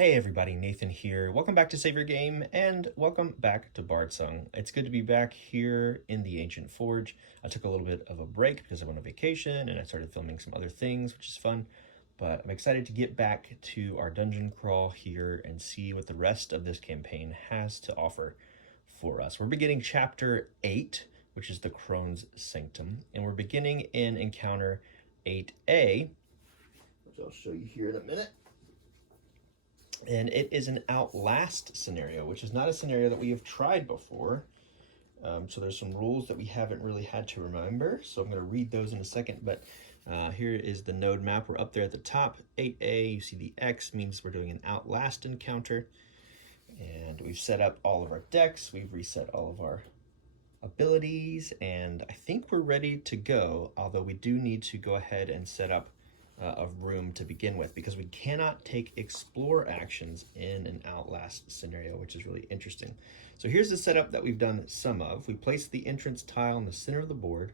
Hey everybody, Nathan here. Welcome back to Save Your Game, and welcome back to Bardsung. It's good to be back here in the Ancient Forge. I took a little bit of a break because I went on vacation and I started filming some other things, which is fun. But I'm excited to get back to our dungeon crawl here and see what the rest of this campaign has to offer for us. We're beginning Chapter 8, which is the Crone's Sanctum, and we're beginning in Encounter 8A, which I'll show you here in a minute. And it is an Outlast scenario, which is not a scenario that we have tried before. So there's some rules that we haven't really had to remember. So I'm going to read those in a second. But here is the node map. We're up there at the top. 8A, you see the X means we're doing an Outlast encounter. And we've set up all of our decks. We've reset all of our abilities. And I think we're ready to go. Although we do need to go ahead and set up of room to begin with, because we cannot take explore actions in an Outlast scenario, which is really interesting. So here's the setup that we've done some of. We placed the entrance tile in the center of the board,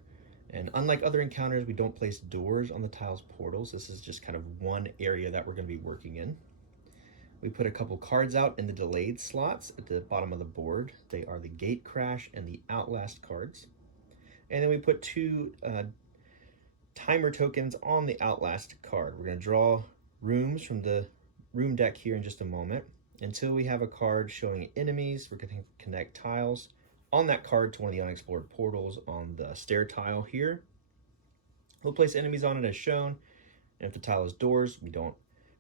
and unlike other encounters, we don't place doors on the tile's portals. This is just kind of one area that we're going to be working in. We put a couple cards out in the delayed slots at the bottom of the board. They are the Gate Crash and the Outlast cards. And then we put two timer tokens on the Outlast card. We're going to draw rooms from the room deck here in just a moment. Until we have a card showing enemies, we're going to connect tiles on that card to one of the unexplored portals on the stair tile here. We'll place enemies on it as shown, and if the tile is doors, we don't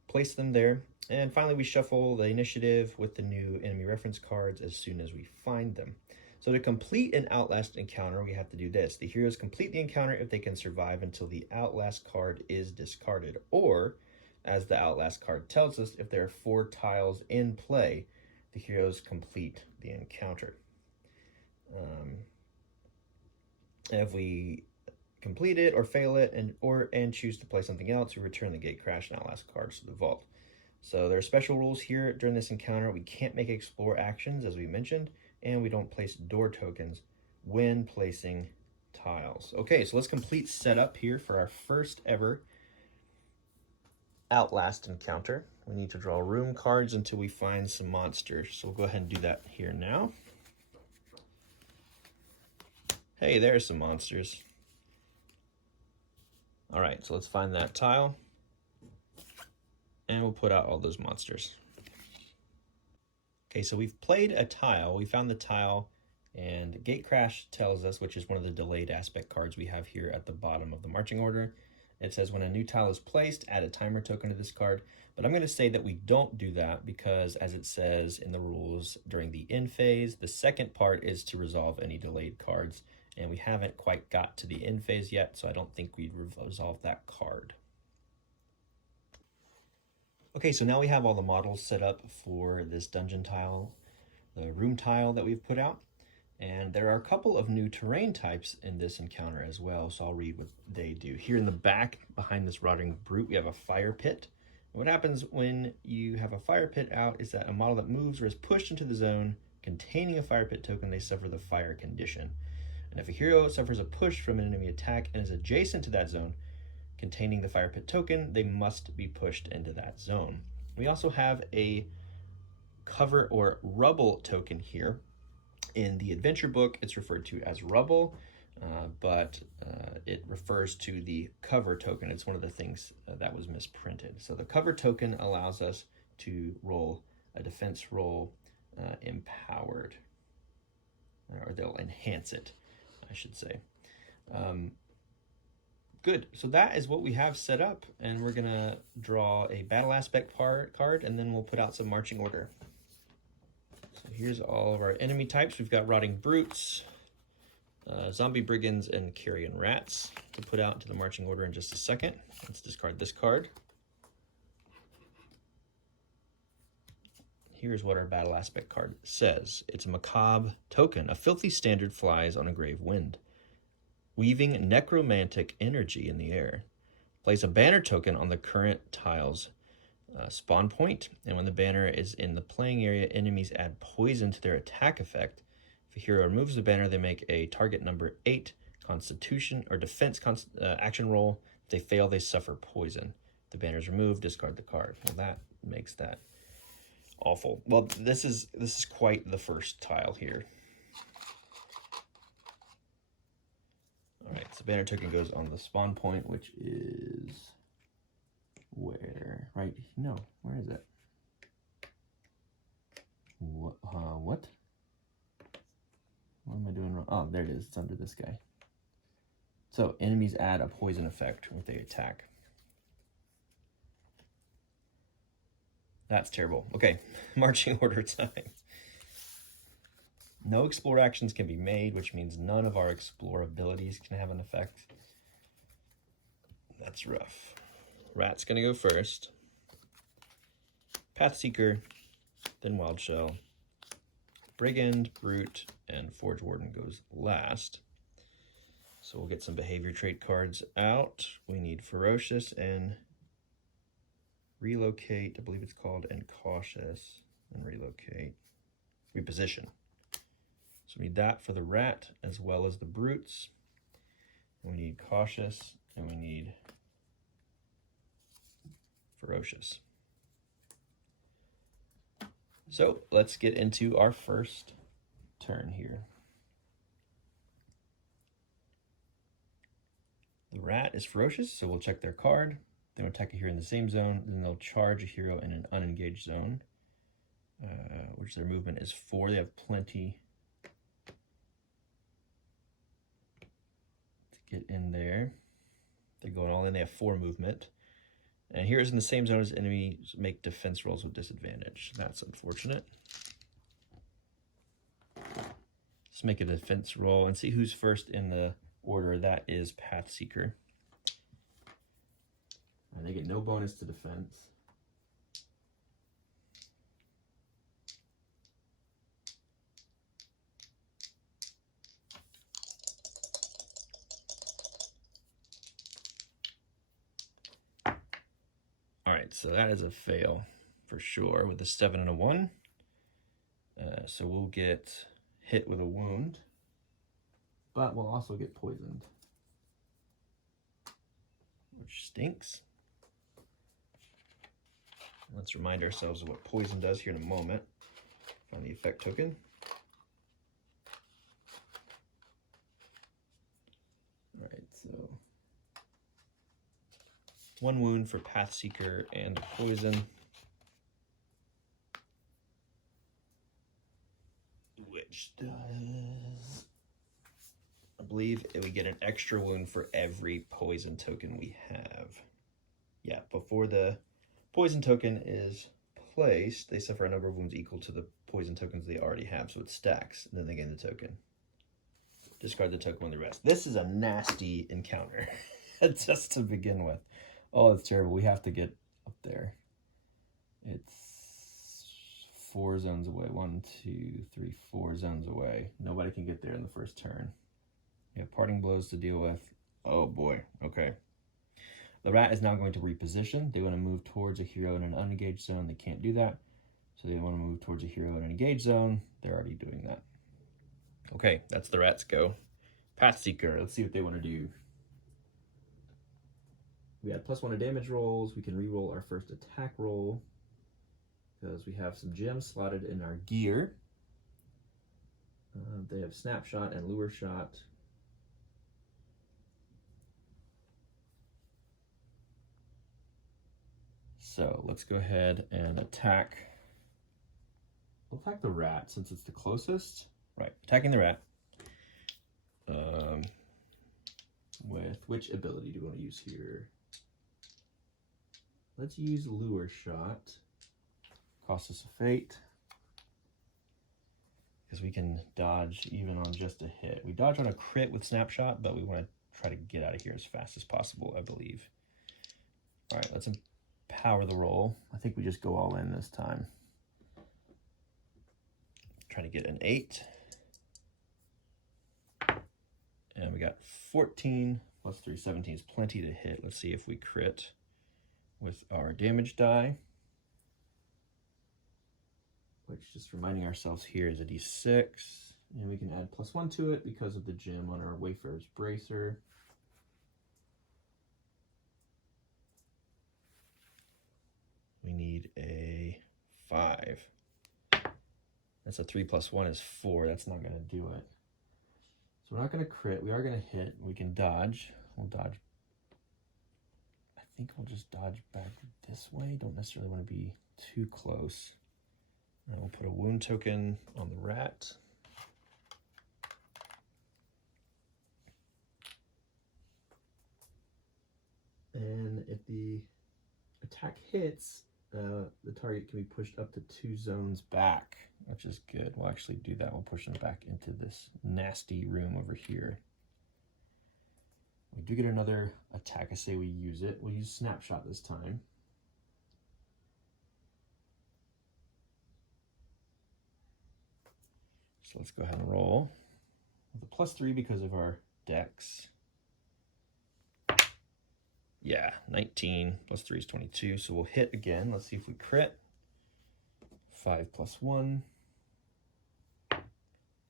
place them there. And finally, we shuffle the initiative with the new enemy reference cards as soon as we find them. So to complete an Outlast encounter, we have to do this. The heroes complete the encounter if they can survive until the Outlast card is discarded. Or, as the Outlast card tells us, if there are 4 tiles in play, the heroes complete the encounter. If we complete it or fail it and choose to play something else, we return the Gate Crash and Outlast cards to the vault. So there are special rules here during this encounter. We can't make explore actions, as we mentioned, and we don't place door tokens when placing tiles. Okay, so let's complete setup here for our first ever Outlast encounter. We need to draw room cards until we find some monsters. So we'll go ahead and do that here now. Hey, there's some monsters. All right, so let's find that tile. And we'll put out all those monsters. Okay, so we've played a tile. We found the tile, and Gate Crash tells us, which is one of the delayed aspect cards we have here at the bottom of the marching order. It says when a new tile is placed, add a timer token to this card. But I'm going to say that we don't do that because, as it says in the rules during the end phase, the second part is to resolve any delayed cards. And we haven't quite got to the end phase yet, so I don't think we'd resolve that card. Okay, so now we have all the models set up for this dungeon tile, the room tile that we've put out. And there are a couple of new terrain types in this encounter as well, so I'll read what they do. Here in the back, behind this rotting brute, we have a fire pit. What happens when you have a fire pit out is that a model that moves or is pushed into the zone containing a fire pit token, they suffer the fire condition. And if a hero suffers a push from an enemy attack and is adjacent to that zone containing the fire pit token, they must be pushed into that zone. We also have a cover or rubble token here. In the adventure book, it's referred to as rubble, but it refers to the cover token. It's one of the things that was misprinted. So the cover token allows us to roll a defense roll empowered, or they'll enhance it, I should say. Good, so that is what we have set up, and we're gonna draw a battle aspect card, and then we'll put out some marching order. So here's all of our enemy types. We've got rotting brutes, zombie brigands, and carrion rats to put out into the marching order in just a second. Let's discard this card. Here's what our battle aspect card says. It's a macabre token. A filthy standard flies on a grave wind, weaving necromantic energy in the air. Place a banner token on the current tile's spawn point, and when the banner is in the playing area, enemies add poison to their attack effect. If a hero removes the banner, they make a target number 8 constitution or defense action roll. If they fail, they suffer poison. If the banner is removed, discard the card. Well, that makes that awful. Well, this is quite the first tile here. All right, so banner token goes on the spawn point, which is where? Right? No, where is it? What? What? What am I doing wrong? Oh, there it is. It's under this guy. So enemies add a poison effect when they attack. That's terrible. Okay, marching order time. No explore actions can be made, which means none of our explore abilities can have an effect. That's rough. Rat's gonna go first. Pathseeker, then Wild Shell. Brigand, Brute, and Forge Warden goes last. So we'll get some behavior trait cards out. We need Ferocious and Relocate, I believe it's called, and Cautious, and Relocate. Reposition. So we need that for the Rat as well as the Brutes. And we need Cautious, and we need Ferocious. So let's get into our first turn here. The Rat is Ferocious, so we'll check their card. They will attack a hero in the same zone, then they'll charge a hero in an unengaged zone, which their movement is 4. They have plenty to get in there. They're going all in. They have 4 movement. And heroes in the same zone as enemies make defense rolls with disadvantage. That's unfortunate. Let's make a defense roll and see who's first in the order. That is Pathseeker. And they get no bonus to defense. All right, so that is a fail for sure with a 7 and a 1. So we'll get hit with a wound, but we'll also get poisoned, which stinks. Let's remind ourselves of what poison does here in a moment. Find the effect token. All right, so 1 wound for Pathseeker and poison. Which does, I believe we get an extra wound for every poison token we have. Yeah, before the poison token is placed, they suffer a number of wounds equal to the poison tokens they already have, so it stacks, and then they gain the token. Discard the token when the rest. This is a nasty encounter, just to begin with. Oh, it's terrible. We have to get up there. It's 4 zones away. 1, 2, 3, 4 zones away. Nobody can get there in the first turn. We have parting blows to deal with. Oh boy, okay. The Rat is now going to reposition. They want to move towards a hero in an unengaged zone. They can't do that. So they want to move towards a hero in an engaged zone. They're already doing that. Okay, that's the Rat's go. Pathseeker, let's see what they want to do. We had +1 to damage rolls. We can re-roll our first attack roll because we have some gems slotted in our gear. They have Snapshot and Lure Shot. So let's go ahead and attack. We'll attack the Rat since it's the closest. Right, attacking the Rat. With which ability do we want to use here? Let's use Lure Shot. Cost us a fate. Because we can dodge even on just a hit. We dodge on a crit with Snapshot, but we want to try to get out of here as fast as possible, I believe. All right, let's empower the roll. I think we just go all in this time. Trying to get an 8. And we got 14 plus 3, 17 is plenty to hit. Let's see if we crit with our damage die. Which, just reminding ourselves here, is a d6. And we can add +1 to it because of the gem on our Wayfarer's Bracer. We need a 5. That's a 3 plus 1 is 4. That's not going to do it. So we're not going to crit. We are going to hit. We can dodge. We'll dodge. I think we'll just dodge back this way. Don't necessarily want to be too close. And we'll put a wound token on the rat. And if the attack hits, the target can be pushed up to 2 zones back, which is good. We'll actually do that. We'll push them back into this nasty room over here. We do get another attack. I say we use it. We'll use Snapshot this time. So let's go ahead and roll with a +3 because of our dex. Yeah, 19 plus 3 is 22. So we'll hit again. Let's see if we crit. 5 plus 1.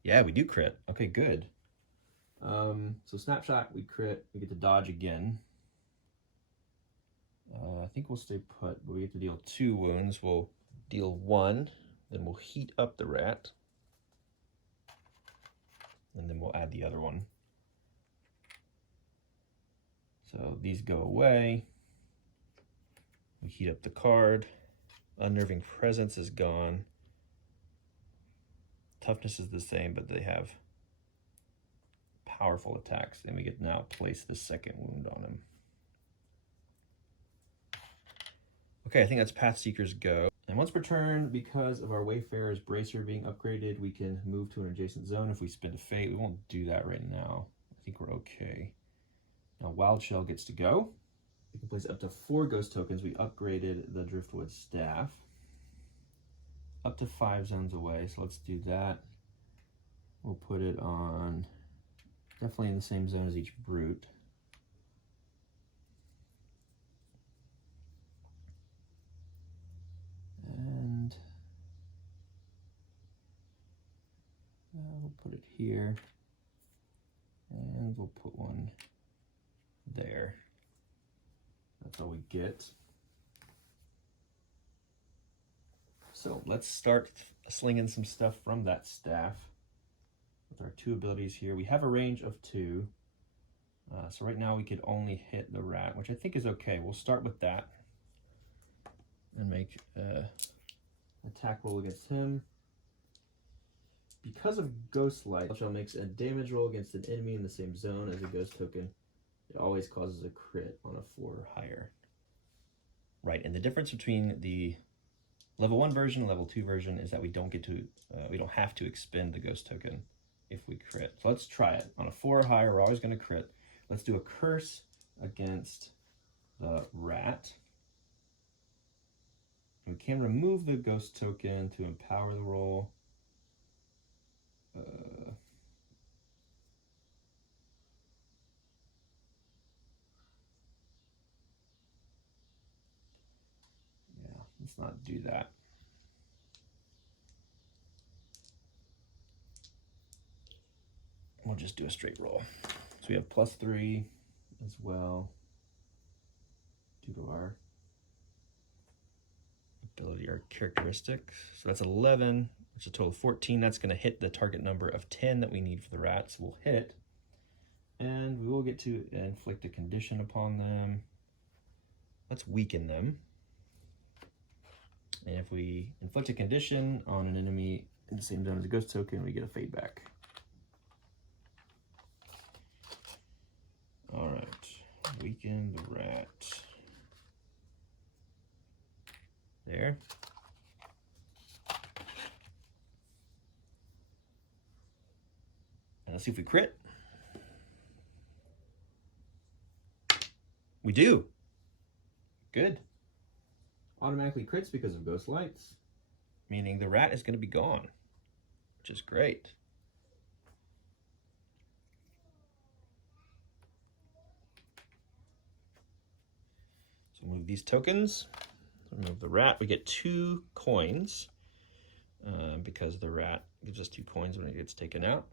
Yeah, we do crit. Okay, good. So Snapshot, we crit. We get to dodge again. I think we'll stay put, but we get to deal 2 wounds. We'll deal 1. Then we'll heat up the rat. And then we'll add the other one. So these go away. We heat up the card. Unnerving Presence is gone. Toughness is the same, but they have powerful attacks. And we get now place the second wound on him. Okay, I think that's Pathseeker's go. And once per turn, because of our Wayfarer's Bracer being upgraded, we can move to an adjacent zone if we spend a fate. We won't do that right now. I think we're okay. Now Wild Shell gets to go. We can place up to 4 ghost tokens. We upgraded the Driftwood Staff. Up to 5 zones away, so let's do that. We'll put it on, definitely in the same zone as each brute. And we'll put it here. And we'll put one there. That's all we get. So let's start slinging some stuff from that staff with our 2 abilities here. We have a range of 2. So right now we could only hit the rat, which I think is okay. We'll start with that and make an attack roll against him. Because of Ghost Light, Wild Shell makes a damage roll against an enemy in the same zone as a ghost token. It always causes a crit on a 4 or higher. Right, and the difference between the level 1 version and level 2 version is that we don't get to, we don't have to expend the ghost token if we crit. So let's try it. On a 4 or higher, we're always going to crit. Let's do a curse against the rat. We can remove the ghost token to empower the roll. Yeah, let's not do that. We'll just do a straight roll. So we have +3 as well due to our ability, our characteristics. So that's 11, which is a total of 14. That's going to hit the target number of 10 that we need for the rats. We'll hit, and we will get to inflict a condition upon them. Let's weaken them. And if we inflict a condition on an enemy in the same zone as a ghost token, we get a fade back. All right, weaken the rat. There. And let's see if we crit. We do. Good. Automatically crits because of Ghost Lights, meaning the rat is going to be gone, which is great. So move these tokens. Remove the rat. We get 2 coins because the rat gives us 2 coins when it gets taken out.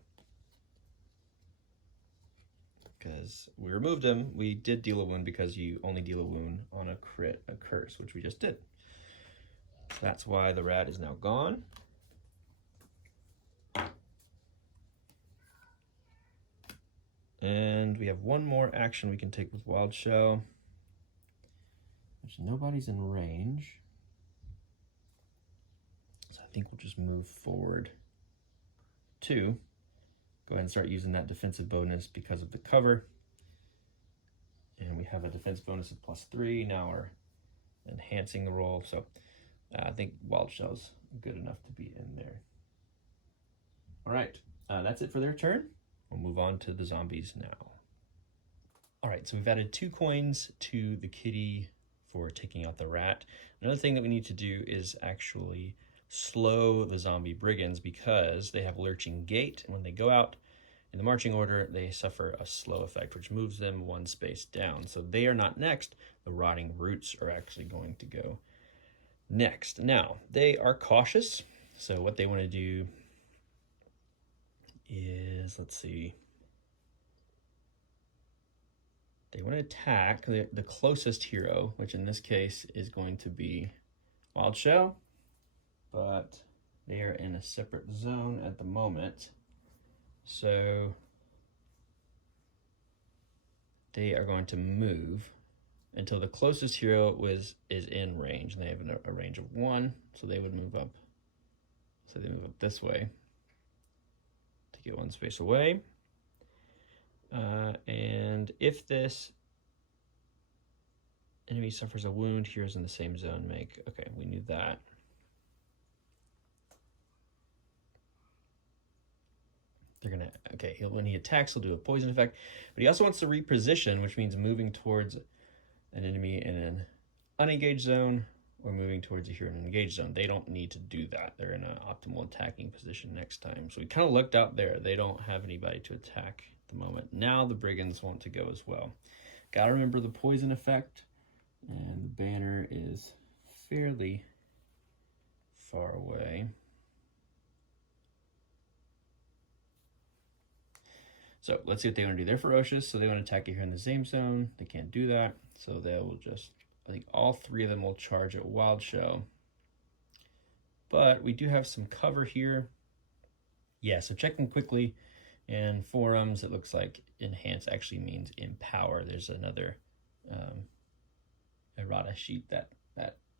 Because we removed him, we did deal a wound because you only deal a wound on a crit, a curse, which we just did. That's why the rat is now gone. And we have one more action we can take with Wild Shell, which nobody's in range. So I think we'll just move forward 2. Go ahead and start using that defensive bonus because of the cover. And we have a defense bonus of +3. Now we're enhancing the roll. So I think Wild Shell's good enough to be in there. All right, that's it for their turn. We'll move on to the zombies now. All right, so we've added 2 coins to the kitty for taking out the rat. Another thing that we need to do is actually slow the zombie brigands because they have lurching gait, and when they go out in the marching order, they suffer a slow effect, which moves them 1 space down. So they are not next. The rotting roots are actually going to go next. Now, they are cautious, so what they want to do is, let's see, they want to attack the closest hero, which in this case is going to be Wild Shell, but they are in a separate zone at the moment. So they are going to move until the closest hero is in range, and they have a range of 1, so they would move up. So they move up this way to get 1 space away. And if this enemy suffers a wound, heroes in the same zone make. Okay, we knew that. They're gonna, okay, when he attacks, he'll do a poison effect, but he also wants to reposition, which means moving towards an enemy in an unengaged zone or moving towards a hero in an engaged zone. They don't need to do that. They're in an optimal attacking position next time. So we kind of looked out there. They don't have anybody to attack at the moment. Now the brigands want to go as well. Gotta remember the poison effect, and the banner is fairly far away. So let's see what they want to do. They're ferocious, so they want to attack you here in the same zone. They can't do that, so they will just, I think all 3 of them will charge at Wild Shell. But we do have some cover here. Yeah, so checking quickly in forums, it looks like enhance actually means empower. There's another errata sheet that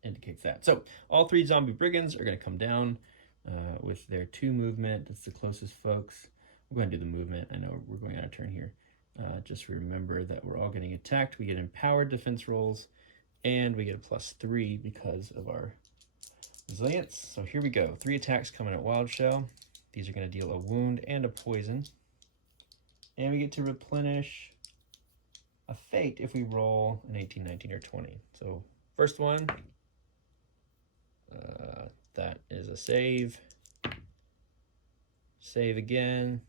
indicates that. So all 3 zombie brigands are going to come down with their 2 movement. That's the closest folks. We'll go ahead and do the movement. I know we're going out of turn here. Just remember that we're all getting attacked. We get empowered defense rolls, and we get a +3 because of our resilience. So here we go. 3 attacks coming at Wild Shell. These are going to deal a wound and a poison. And we get to replenish a fate if we roll an 18, 19, or 20. So first one, that is a save. Save again.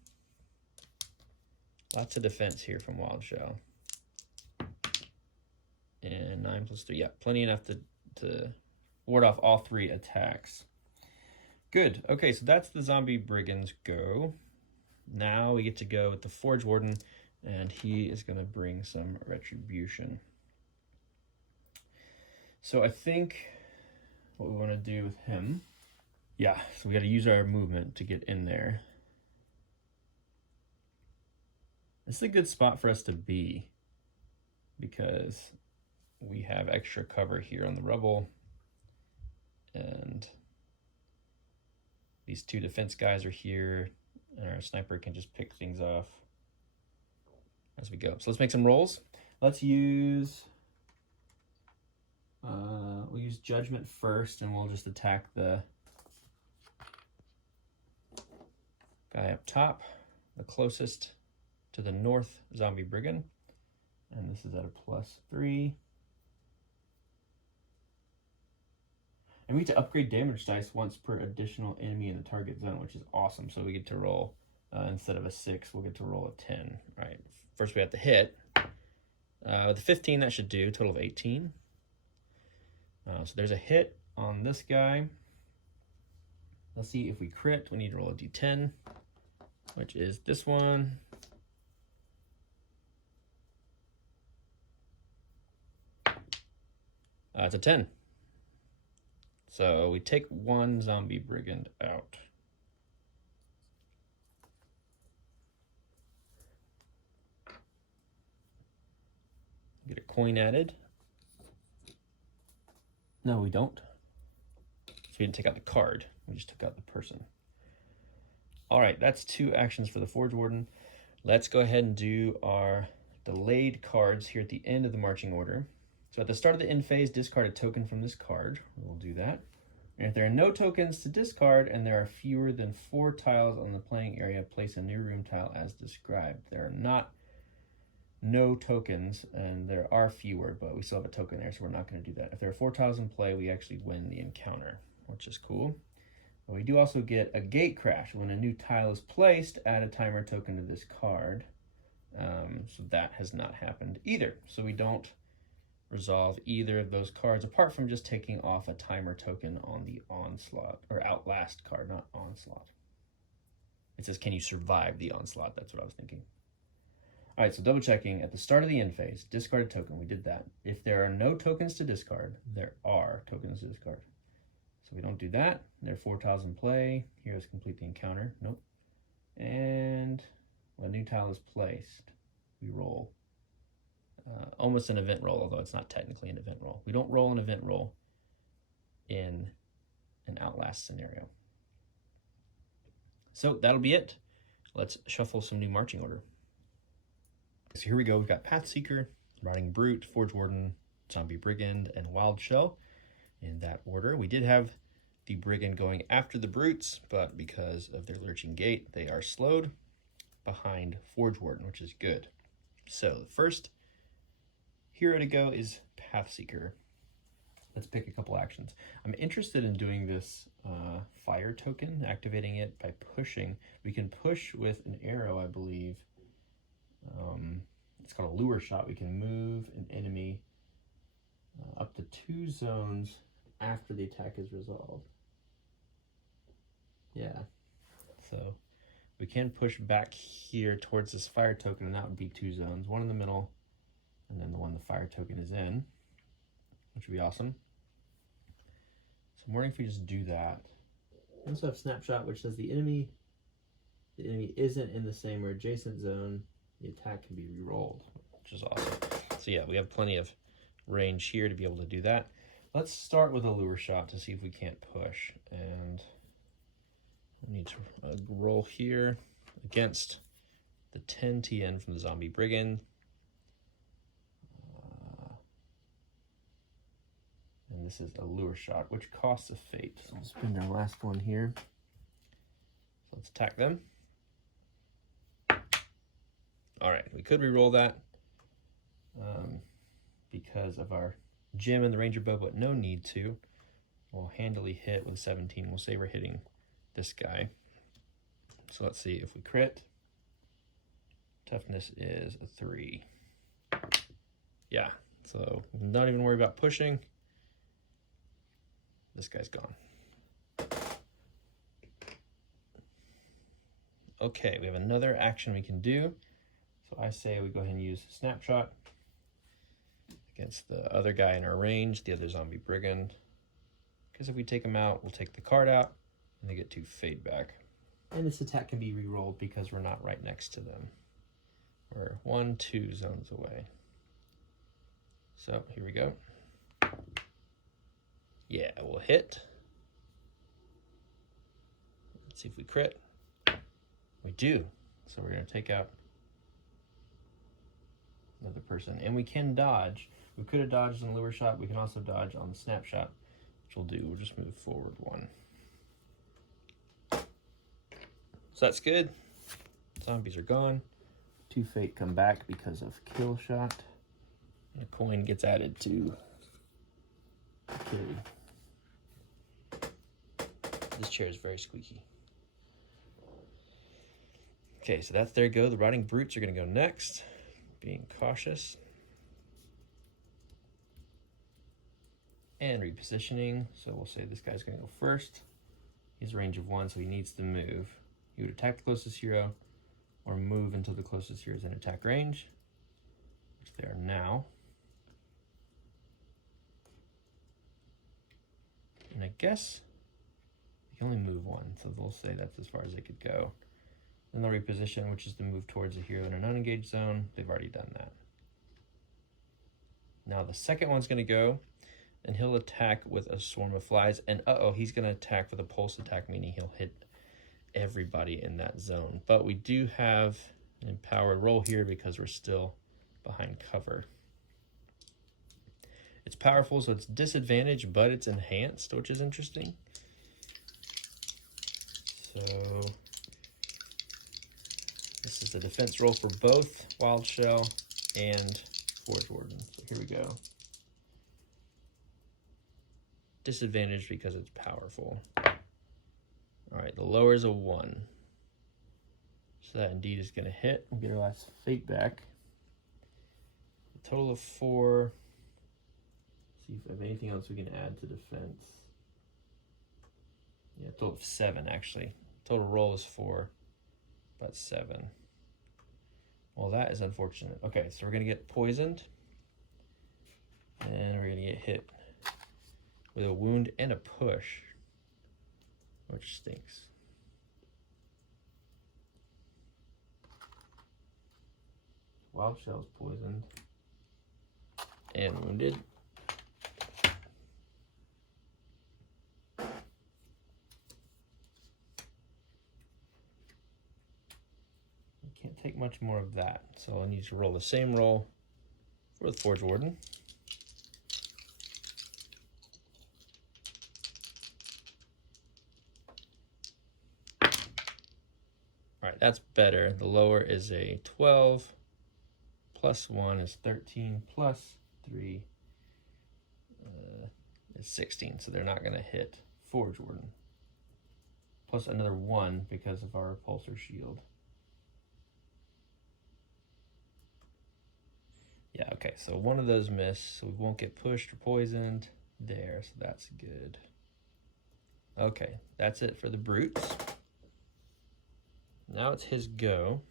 Lots of defense here from Wild Shell. And 9 + 3. Yeah, plenty enough to ward off all 3 attacks. Good. Okay, so that's the zombie brigands go. Now we get to go with the Forge Warden, and he is going to bring some retribution. So I think what we want to do with him, yeah, so we got to use our movement to get in there. This is a good spot for us to be because we have extra cover here on the rubble, and these 2 defense guys are here, and our sniper can just pick things off as we go. So let's make some rolls. Let's use, we'll use Judgment first, and we'll just attack the guy up top, the closest to the north zombie brigand, and this is at a +3. And we get to upgrade damage dice once per additional enemy in the target zone, which is awesome. So we get to roll, instead of a 6, we'll get to roll a 10. All right, first we have to hit. The 15, that should do, total of 18. So there's a hit on this guy. Let's see if we crit. We need to roll a d10, which is this one. It's a 10. So we take 1 zombie brigand out. Get a coin added. No, we don't. So we didn't take out the card. We just took out the person. All right, that's 2 actions for the Forge Warden. Let's go ahead and do our delayed cards here at the end of the marching order. So at the start of the end phase, discard a token from this card. We'll do that. And if there are no tokens to discard and there are fewer than 4 tiles on the playing area, place a new room tile as described. There are not no tokens, and there are fewer, but we still have a token there, so we're not going to do that. If there are 4 tiles in play, we actually win the encounter, which is cool. But we do also get a gate crash. When a new tile is placed, add a timer token to this card. So that has not happened either. So we don't resolve either of those cards, apart from just taking off a timer token on the onslaught, or outlast card, not onslaught. It says, can you survive the onslaught? That's what I was thinking. All right, so double checking. At the start of the end phase, discard a token. We did that. If there are no tokens to discard, there are tokens to discard. So we don't do that. There are 4 tiles in play. Heroes complete the encounter. Nope. And when a new tile is placed, we roll. Almost an event roll, although it's not technically an event roll. We don't roll an event roll in an Outlast scenario. So that'll be it. Let's shuffle some new marching order. So here we go. We've got Pathseeker, Riding Brute, Forge Warden, Zombie Brigand, and Wild Shell in that order. We did have the Brigand going after the Brutes, but because of their lurching gait, they are slowed behind Forge Warden, which is good. So the first hero to go is Pathseeker. Let's pick a couple actions. I'm interested in doing this fire token, activating it by pushing. We can push with an arrow, I believe. It's called a lure shot. We can move an enemy up to 2 zones after the attack is resolved. Yeah. So we can push back here towards this fire token, and that would be 2 zones. One in the middle, and then the one the fire token is in, which would be awesome. So I'm wondering if we just do that. We also have Snapshot, which says the enemy isn't in the same or adjacent zone. The attack can be re-rolled, which is awesome. So yeah, we have plenty of range here to be able to do that. Let's start with a lure shot to see if we can't push. And we need to roll here against the 10 TN from the Zombie Brigand. And this is a lure shot, which costs a fate. So we'll spend our last one here. So let's attack them. All right, we could re-roll that because of our gem and the ranger bow, but no need to. We'll handily hit with 17. We'll say we're hitting this guy. So let's see if we crit. Toughness is a 3. Yeah, so not even worry about pushing. This guy's gone. Okay, we have another action we can do. So I say we go ahead and use Snapshot against the other guy in our range, the other Zombie Brigand. Because if we take him out, we'll take the card out, and they get to fade back. And this attack can be re-rolled because we're not right next to them. We're 1-2 zones away. So here we go. Yeah, we'll hit. Let's see if we crit. We do. So we're going to take out another person. And we can dodge. We could have dodged on the lure shot. We can also dodge on the snapshot, which we'll do. We'll just move forward 1. So that's good. Zombies are gone. 2 fate come back because of kill shot. And a coin gets added to Achilles. This chair is very squeaky. Okay, so that's their go. The Rotting Brutes are going to go next, being cautious. And repositioning. So we'll say this guy's going to go first. He has a range of 1, so he needs to move. He would attack the closest hero or move until the closest hero is in attack range, which they are now. And I guess they can only move 1, so they'll say that's as far as they could go. Then they'll reposition, which is to move towards a hero in an unengaged zone. They've already done that. Now the second one's going to go, and he'll attack with a swarm of flies. And he's going to attack with a pulse attack, meaning he'll hit everybody in that zone. But we do have an empowered roll here because we're still behind cover. It's powerful, so it's disadvantaged, but it's enhanced, which is interesting. So this is the defense roll for both Wild Shell and Forge Warden. So here we go. Disadvantaged because it's powerful. All right, the lower is a 1. So that indeed is going to hit. We'll get our last fate back. A total of 4. See if we have anything else we can add to defense. Yeah, total of 7 actually. Total roll is 4, but 7. Well, that is unfortunate. Okay, so we're going to get poisoned. And we're going to get hit with a wound and a push, which stinks. Wild Shell's poisoned and wounded. Can't take much more of that, so I need to roll the same roll for the Forge Warden. All right, that's better. The lower is a 12, plus 1 is 13, plus 3 is 16, so they're not going to hit Forge Warden. Plus another 1 because of our repulsor shield. Yeah, okay, so one of those missed, so we won't get pushed or poisoned there, so that's good. Okay, that's it for the brutes. Now it's his go.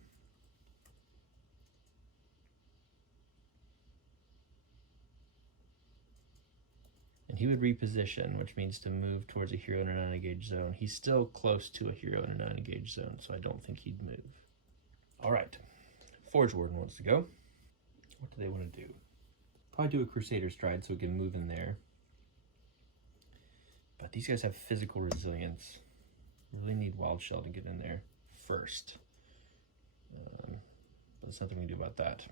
And he would reposition, which means to move towards a hero in a non-engaged zone. He's still close to a hero in a non-engaged zone, so I don't think he'd move. All right, Forge Warden wants to go. What do they want to do? Probably do a Crusader Stride so we can move in there. But these guys have physical resilience. Really need Wild Shell to get in there first. But there's nothing we can do about that.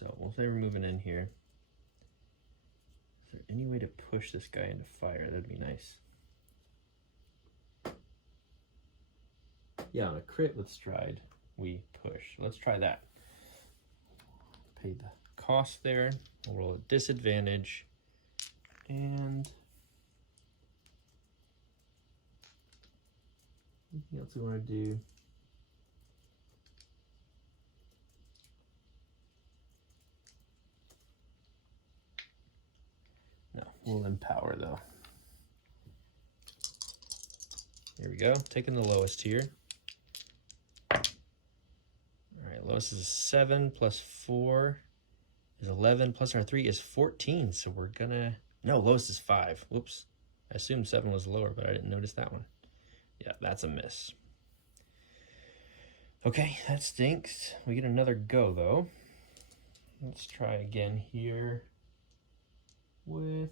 So we'll say we're moving in here. Is there any way to push this guy into fire? That'd be nice. Yeah, on a crit with Stride, we push. Let's try that. Pay the cost there. We'll roll a disadvantage. And anything else we want to do? No, we'll empower though. Here we go, taking the lowest here. All right, lowest is 7 plus 4 is 11 plus our 3 is 14. So we're gonna, no, lowest is 5. Whoops, I assumed 7 was lower, but I didn't notice that one. Yeah, that's a miss. Okay, that stinks. We get another go though. Let's try again here with,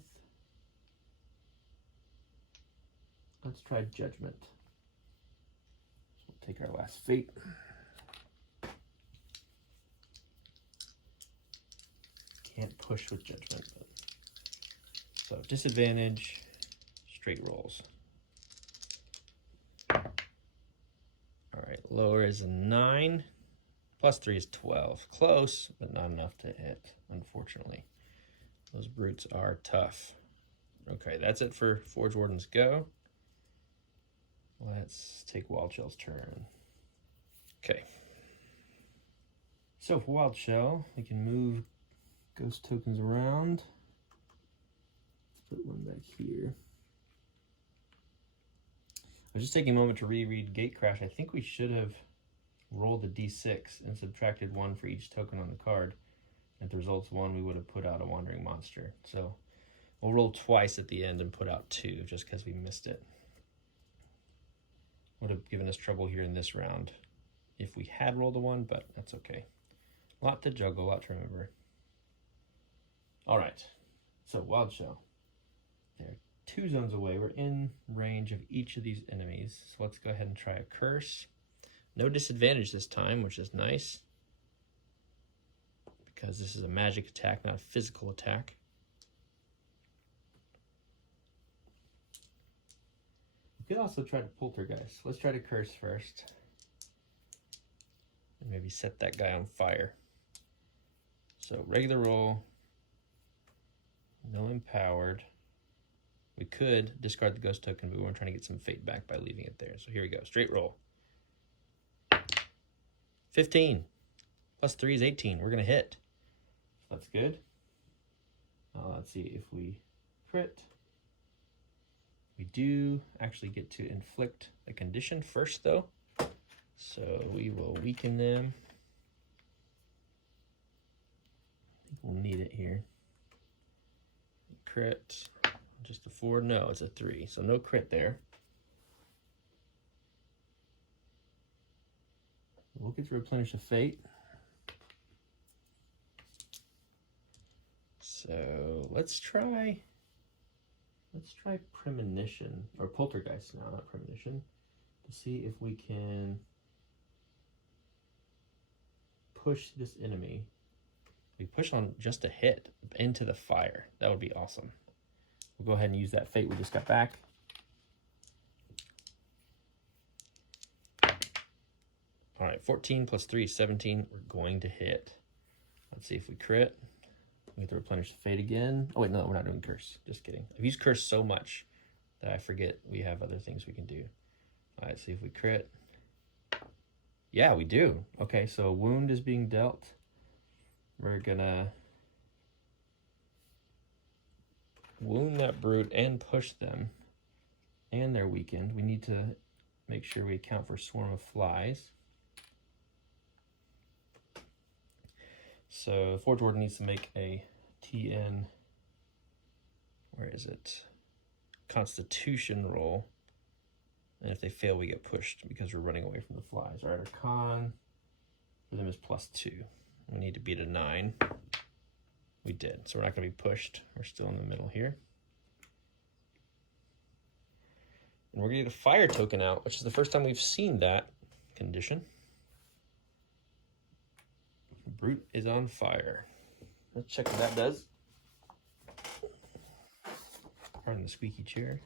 let's try Judgment. So we'll take our last fate. Can't push with Judgment. But... So disadvantage, straight rolls. All right, lower is a 9, plus 3 is 12. Close, but not enough to hit, unfortunately. Those brutes are tough. Okay, that's it for Forge Warden's go. Let's take Wild Shell's turn. Okay. So for Wild Shell, we can move ghost tokens around. Let's put one back here. I was just taking a moment to reread Gatecrash. I think we should have rolled the d6 and subtracted 1 for each token on the card. If the result's 1, we would have put out a wandering monster. So we'll roll twice at the end and put out 2 just because we missed it. Would have given us trouble here in this round if we had rolled a 1, but that's okay. A lot to juggle, a lot to remember. All right, so Wild Shell. They're 2 zones away. We're in range of each of these enemies. So let's go ahead and try a curse. No disadvantage this time, which is nice, because this is a magic attack, not a physical attack. You could also try to poltergeist. Let's try to curse first. And maybe set that guy on fire. So regular roll. No empowered. We could discard the ghost token, but we weren't trying to get some fate back by leaving it there. So here we go. Straight roll. 15. Plus 3 is 18. We're going to hit. That's good. Let's see if we crit. We do actually get to inflict a condition first, though. So we will weaken them. I think we'll need it here. Crit. Just a 4? No, it's a 3. So no crit there. We'll get to replenish a fate. So let's try premonition, or poltergeist now, not premonition, to see if we can push this enemy. We push on just a hit into the fire. That would be awesome. We'll go ahead and use that fate we just got back. All right, 14 plus 3 is 17. We're going to hit. Let's see if we crit. We have to replenish the fate again. Oh, wait, no, we're not doing curse. Just kidding. I've used curse so much that I forget we have other things we can do. All right, see if we crit. Yeah, we do. Okay, so a wound is being dealt. We're going to wound that brute and push them. And they're weakened. We need to make sure we account for swarm of flies. So Forge Warden needs to make a TN, where is it? Constitution roll. And if they fail, we get pushed because we're running away from the flies. All right, our con for them is +2. We need to beat a 9. We did, so we're not going to be pushed. We're still in the middle here. And we're going to get a fire token out, which is the first time we've seen that condition. Brute is on fire. Let's check what that does. Pardon the squeaky chair.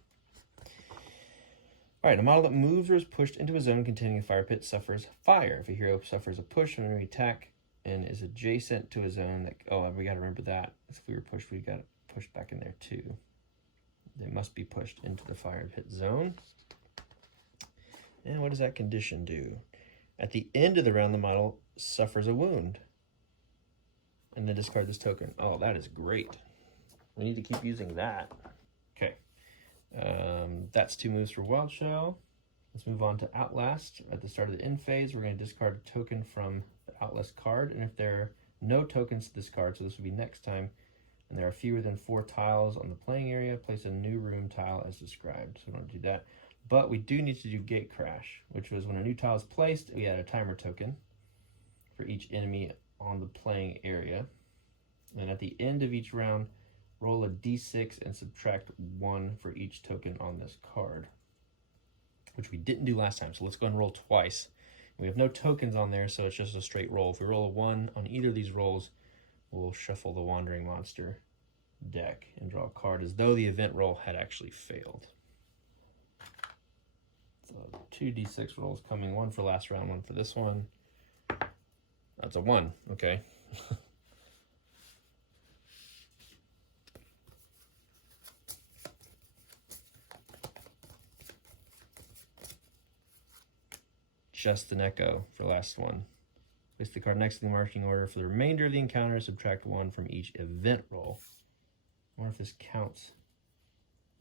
All right, a model that moves or is pushed into a zone containing a fire pit suffers fire. If a hero suffers a push from an enemy attack and is adjacent to a zone, that, oh, we got to remember that. If we were pushed, we got pushed back in there too. They must be pushed into the fire pit zone. And what does that condition do? At the end of the round, the model suffers a wound. And then discard this token. Oh, that is great. We need to keep using that. Okay. That's 2 moves for Wild Shell. Let's move on to Outlast. At the start of the end phase, we're going to discard a token from the Outlast card. And if there are no tokens to discard, so this will be next time, and there are fewer than 4 tiles on the playing area, place a new room tile as described. So we don't do that. But we do need to do Gate Crash, which was when a new tile is placed, we add a timer token for each enemy on the playing area. And at the end of each round, roll a d6 and subtract 1 for each token on this card, which we didn't do last time. So let's go and roll twice. We have no tokens on there, so it's just a straight roll. If we roll a 1 on either of these rolls, we'll shuffle the Wandering Monster deck and draw a card as though the event roll had actually failed. So 2 d6 rolls coming, 1 for last round, 1 for this one. That's a 1, okay. Just an echo for last one. Place the card next to the marching order for the remainder of the encounter. Subtract 1 from each event roll. I wonder if this counts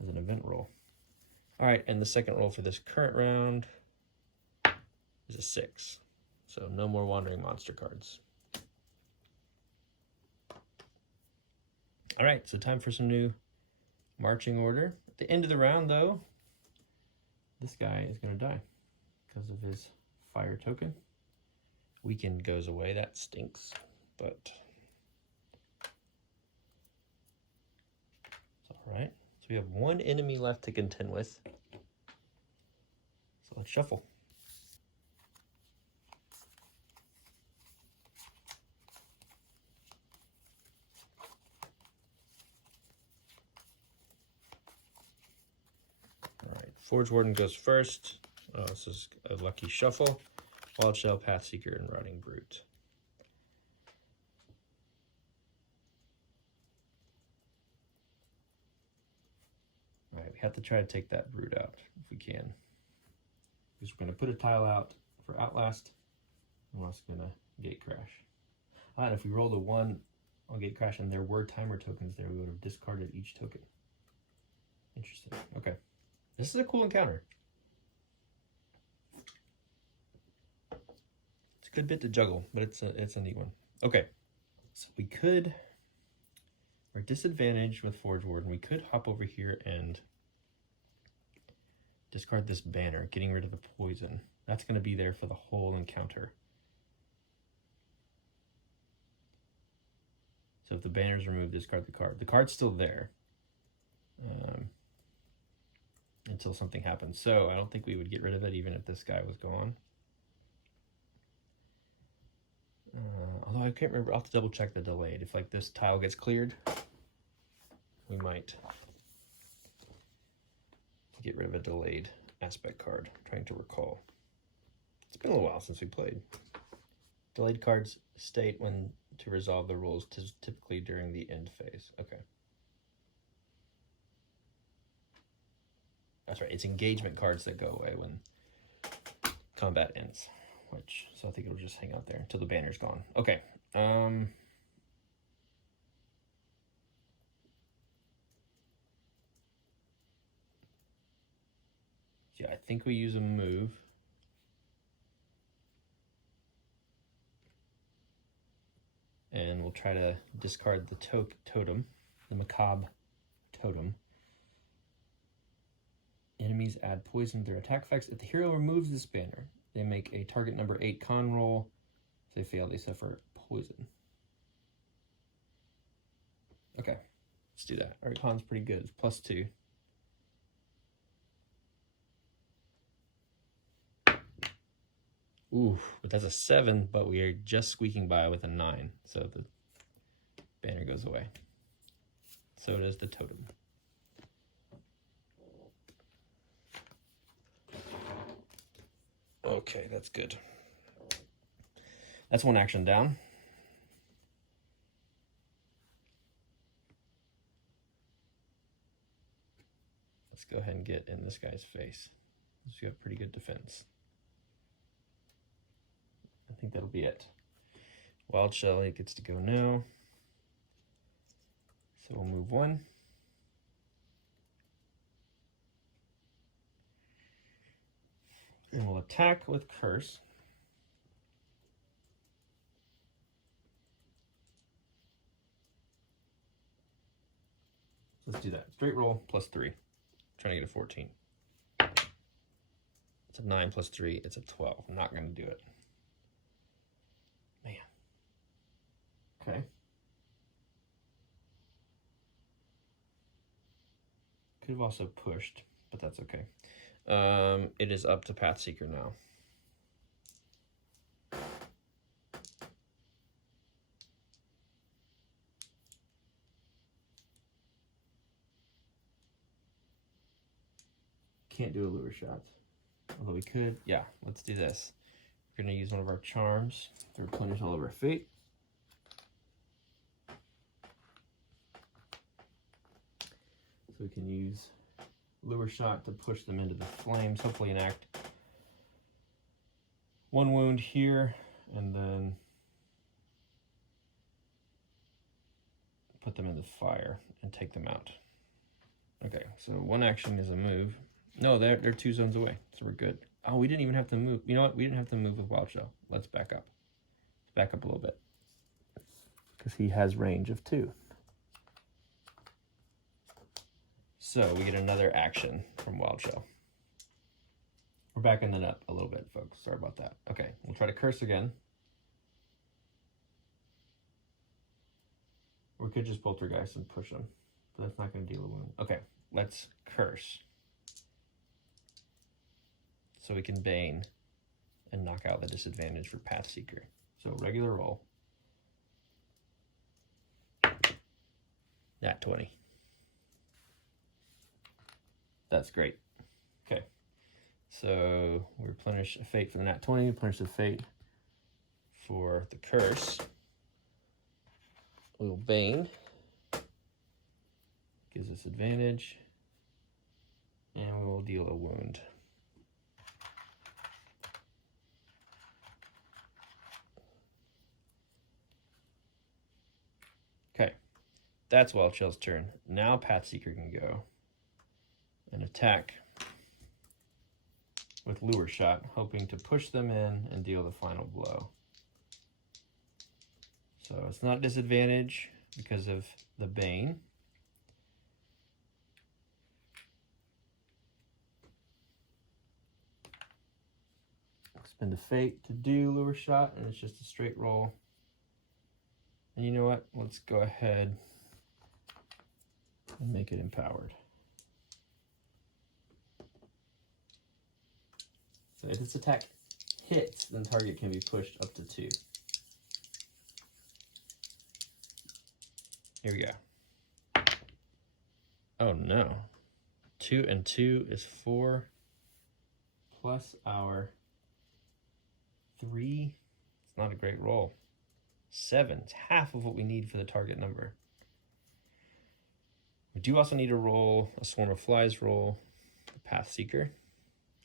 as an event roll. All right, and the second roll for this current round is a 6. So no more Wandering Monster cards. All right, so time for some new marching order. At the end of the round, though, this guy is going to die because of his fire token. Weakened goes away. That stinks. but it's all right. So we have one enemy left to contend with. So let's shuffle. All right, Forge Warden goes first. Oh, this is a lucky shuffle. Wild Shell, Pathseeker, and Rotting Brute. All right, we have to try to take that Brute out if we can. Because we're going to put a tile out for Outlast, and we're also going to Gate Crash. And if we rolled a 1 on Gate Crash and there were timer tokens there, we would have discarded each token. Interesting. Okay. This is a cool encounter. It's a good bit to juggle, but it's a neat one. Okay. So we could, we're disadvantaged with Forge Warden. We could hop over here and discard this banner, getting rid of the poison. That's going to be there for the whole encounter. So if the banner's removed, discard the card. The card's still there until something happens. So I don't think we would get rid of it even if this guy was gone. Although I can't remember, I'll have to double check the delayed. If like this tile gets cleared, we might get rid of a delayed aspect card. I'm trying to recall. It's been a little while since we played. Delayed cards state when to resolve the rules, typically during the end phase. Okay. That's right, it's engagement cards that go away when combat ends. So I think it'll just hang out there until the banner's gone. Okay. Yeah, I think we use a move. And we'll try to discard the totem, the macabre totem. Enemies add poison to their attack effects. If the hero removes this banner, they make a target number 8 con roll. If they fail, they suffer poison. Okay, let's do that. Our con's pretty good. It's +2. Ooh, but that's a 7, but we are just squeaking by with a 9. So the banner goes away. So does the totem. Okay, that's good. That's one action down. Let's go ahead and get in this guy's face. He's got pretty good defense. I think that'll be it. Wild Shell, he gets to go now. So we'll move 1. And we'll attack with Curse. Let's do that. Straight roll +3. Trying to get a 14. It's a 9 +3. It's a 12. I'm not going to do it. Man. Okay. Could have also pushed, but that's okay. It is up to Pathseeker now. Can't do a lure shot. Although we could. Yeah, let's do this. We're going to use one of our charms to replenish all of our fate. So we can use lure shot to push them into the flames, hopefully enact 1 wound here, and then put them in the fire and take them out. Okay, so 1 action is a move. No, they're 2 zones away, so we're good. Oh, we didn't even have to move. You know what? We didn't have to move with Wild Shell. Let's back up. Let's back up a little bit. Because he has range of 2. So we get another action from Wild Shell. We're backing that up a little bit, folks. Sorry about that. Okay, we'll try to curse again. Or we could just poltergeist and push them, but that's not going to deal a wound. Okay, let's curse. So we can Bane and knock out the disadvantage for Pathseeker. So regular roll. Nat 20. That's great. Okay. So we replenish a fate for the Nat 20, replenish the fate for the curse. We'll Bane. Gives us advantage. And we will deal a wound. Okay. That's Wild Shell's turn. Now Pathseeker can go and attack with Lure Shot, hoping to push them in and deal the final blow. So it's not a disadvantage because of the Bane. Spend a fate to do Lure Shot, and it's just a straight roll. And you know what? Let's go ahead and make it empowered. So if this attack hits, then target can be pushed up to 2. Here we go. Oh no. 2 and 2 is 4 plus our 3. It's not a great roll. 7. It's half of what we need for the target number. We do also need to roll a Swarm of Flies roll, Pathseeker.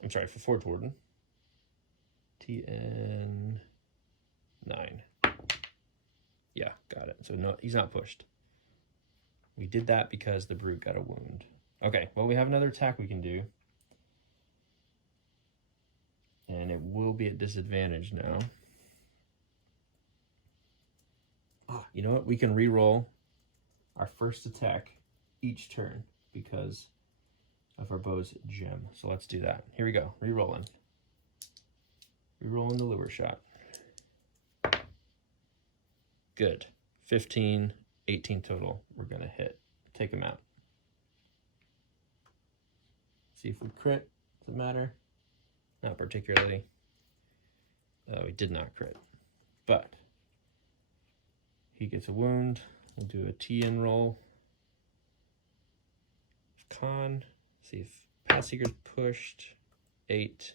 I'm sorry, for Forge Warden. TN 9. Yeah, got it. So no, he's not pushed. We did that because the Brute got a wound. Okay, well, we have another attack we can do. And it will be at disadvantage now. You know what? We can re-roll our first attack each turn because of our bow's gem. So let's do that. Here we go. Re-rolling. Re-rolling the Lure Shot. Good. 15, 18 total. We're going to hit. Take them out. See if we crit. Does it matter? Not particularly. We did not crit. But he gets a wound. We'll do a TN roll. Con. See if Pathseeker's pushed. 8.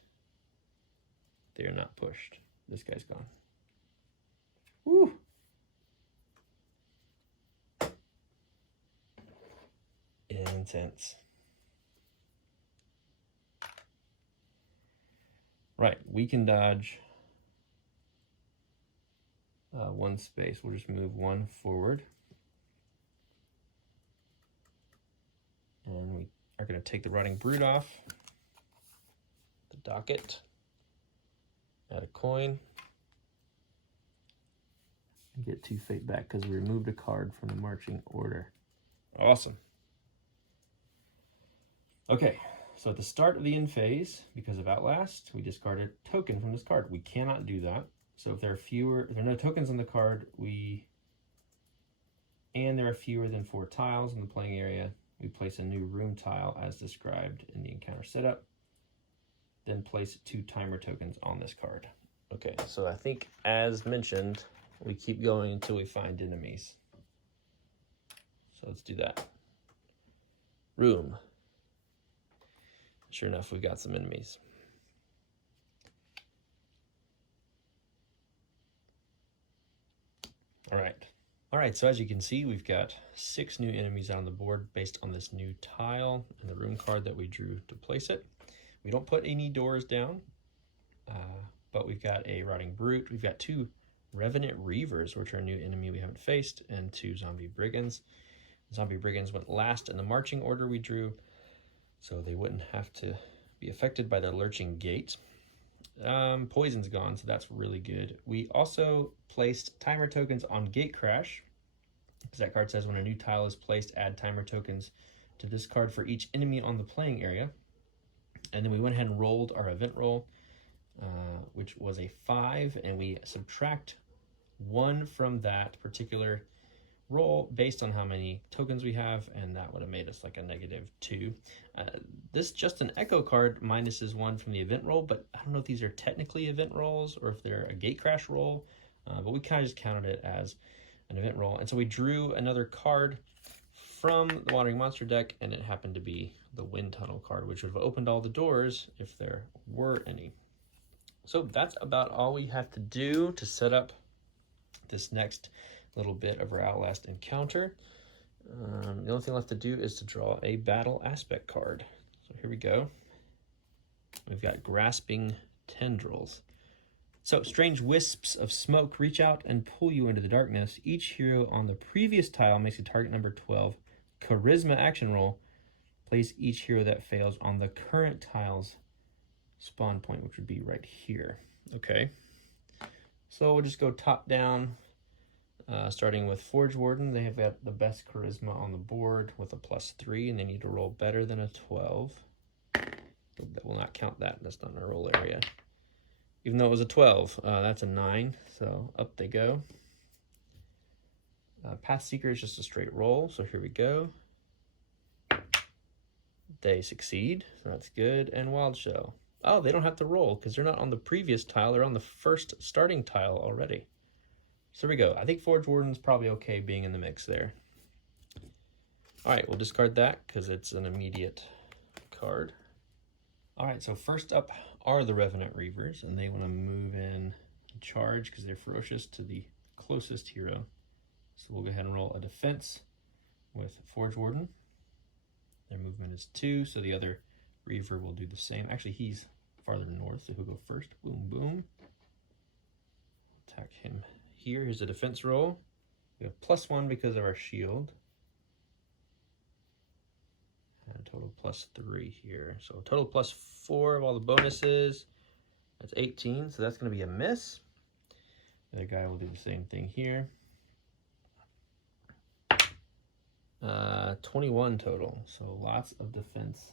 They are not pushed. This guy's gone. Woo! Intense. Right, we can dodge 1 space. We'll just move 1 forward. And we are going to take the Rotting Brute off. The docket. Add a coin. And get 2 fate back because we removed a card from the marching order. Awesome. Okay, so at the start of the end phase, because of Outlast, we discard a token from this card. We cannot do that. So if there are no tokens on the card, and there are fewer than 4 tiles in the playing area, we place a new room tile as described in the encounter setup. Then place 2 timer tokens on this card. Okay, so I think as mentioned, we keep going until we find enemies. So let's do that. Room. Sure enough, we've got some enemies. All right, so as you can see, we've got 6 new enemies on the board based on this new tile and the room card that we drew to place it. We don't put any doors down, but we've got a Rotting Brute. We've got 2 Revenant Reavers, which are a new enemy we haven't faced, and 2 Zombie Brigands. Zombie Brigands went last in the marching order we drew, so they wouldn't have to be affected by the Lurching Gate. Poison's gone, so that's really good. We also placed timer tokens on Gate Crash, because that card says when a new tile is placed, add timer tokens to this card for each enemy on the playing area. And then we went ahead and rolled our event roll, which was a 5, and we subtract 1 from that particular roll based on how many tokens we have, and that would have made us like a -2. This just an echo card minuses 1 from the event roll, but I don't know if these are technically event rolls or if they're a gate crash roll, but we kind of just counted it as an event roll. And so we drew another card from the Wandering Monster deck, and it happened to be the Wind Tunnel card, which would have opened all the doors if there were any. So that's about all we have to do to set up this next little bit of our Outlast encounter. The only thing left to do is to draw a battle aspect card. So here we go. We've got Grasping Tendrils. So strange wisps of smoke reach out and pull you into the darkness. Each hero on the previous tile makes a target number 12 charisma action roll. Place each hero that fails on the current tile's spawn point, which would be right here. Okay. So we'll just go top down, starting with Forge Warden. They have got the best charisma on the board with a +3, and they need to roll better than a 12. That will not count that. That's not in our roll area. Even though it was a 12, that's a 9, so up they go. Path Seeker is just a straight roll, so here we go. They succeed, so that's good. And Wild Shell. Oh, they don't have to roll because they're not on the previous tile. They're on the first starting tile already. So here we go. I think Forge Warden's probably okay being in the mix there. All right, we'll discard that because it's an immediate card. All right, so first up are the Revenant Reavers, and they want to move in and charge because they're ferocious to the closest hero. So we'll go ahead and roll a defense with Forge Warden. Their movement is 2, so the other Reaver will do the same. Actually, he's farther north, so he'll go first. Boom, boom. Attack him here. Here's a defense roll. We have +1 because of our shield. And total +3 here. So total +4 of all the bonuses. That's 18, so that's going to be a miss. The other guy will do the same thing here. 21 total, so lots of defense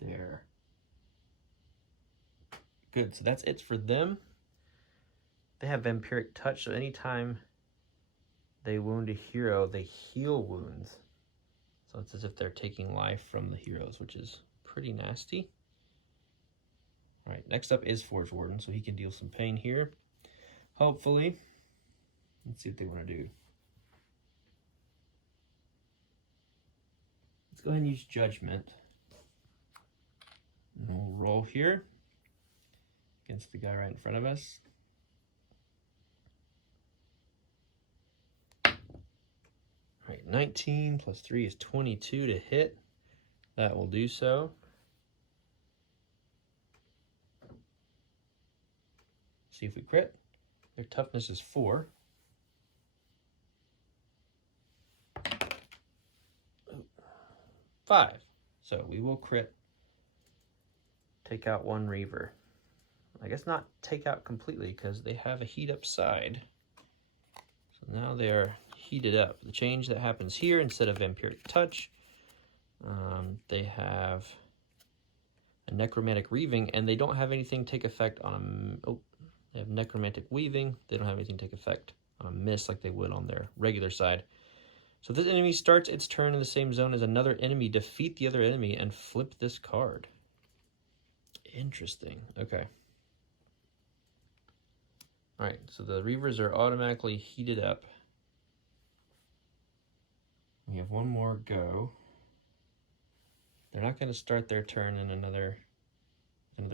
there. Good, so that's it for them. They have Vampiric Touch, so anytime they wound a hero, they heal wounds. So it's as if they're taking life from the heroes, which is pretty nasty. All right, next up is Forge Warden, so he can deal some pain here. Hopefully. Let's see what they want to do. Let's go ahead and use Judgment. And we'll roll here against the guy right in front of us. All right, 19 + 3 is 22 to hit. That will do so. See if we crit. Their toughness is 4. Oh, 5. So we will crit. Take out 1 Reaver. I guess not take out completely because they have a heat up side. So now they are heated up. The change that happens here, instead of Vampiric Touch, they have a Necromantic Weaving, and they don't have anything take effect on a... they have Necromantic Weaving. They don't have anything take effect on a miss like they would on their regular side. So if this enemy starts its turn in the same zone as another enemy, defeat the other enemy and flip this card. Interesting. Okay. All right, so the Reavers are automatically heated up. We have one more go. They're not going to start their turn in another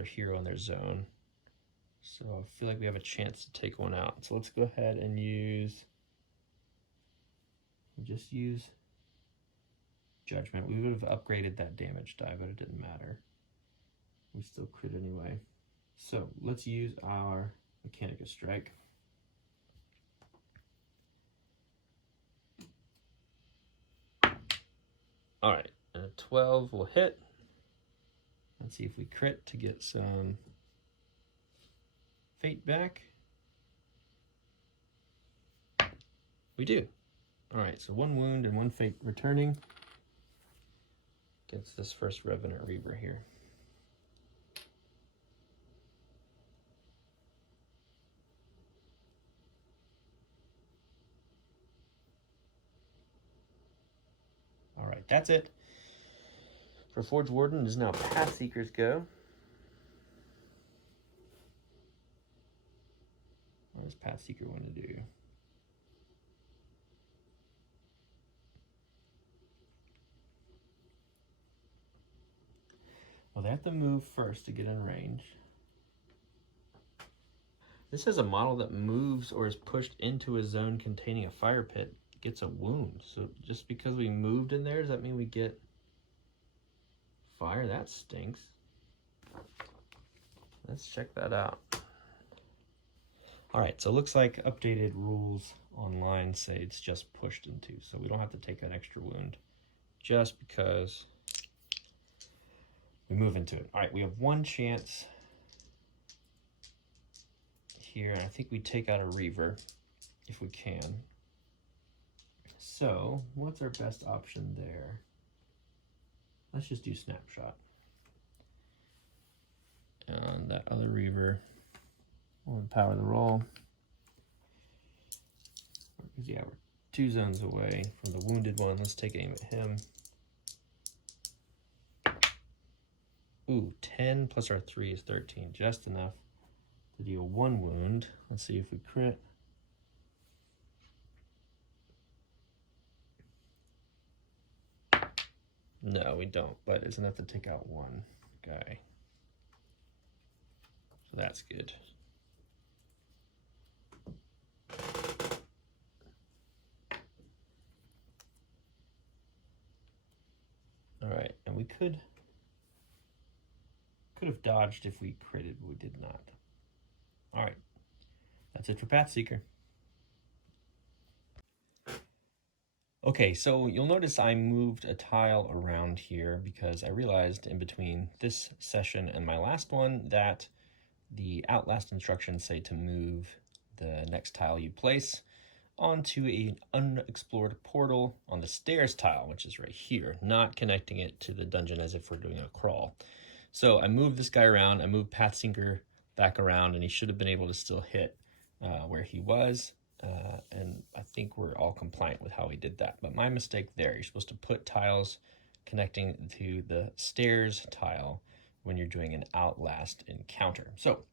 hero in their zone. So I feel like we have a chance to take one out. So let's go ahead and just use Judgment. We would have upgraded that damage die, but it didn't matter. We still crit anyway. So let's use our Mechanicus Strike. All right, and a 12 will hit. Let's see if we crit to get some fate back. We do. All right, so 1 wound and 1 fate returning against this first Revenant Reaver here. that's it. For Forge Warden, it is now Pathseeker's go. What does Pathseeker want to do? Well, they have to move first to get in range. This is a model that moves or is pushed into a zone containing a fire pit gets a wound. So just because we moved in there, does that mean we get fire? That stinks. Let's check that out. All right, so it looks like updated rules online say it's just pushed into, so we don't have to take an extra wound just because we move into it. All right, we have one chance here, and I think we take out a Reaver if we can. So what's our best option there? Let's just do Snapshot. And that other Reaver will empower the roll. Because yeah, we're 2 zones away from the wounded one. Let's take aim at him. Ooh, 10 plus our 3 is 13, just enough to deal 1 wound. Let's see if we crit. No, we don't, but it's enough to take out 1 guy. So that's good. All right, and we could have dodged if we critted, but we did not. All right, that's it for Pathseeker. Okay, so you'll notice I moved a tile around here because I realized in between this session and my last one that the Outlast instructions say to move the next tile you place onto an unexplored portal on the stairs tile, which is right here, not connecting it to the dungeon as if we're doing a crawl. So I moved this guy around, I moved Pathseeker back around, and he should have been able to still hit where he was. And I think we're all compliant with how we did that. But my mistake there, you're supposed to put tiles connecting to the stairs tile when you're doing an Outlast encounter. So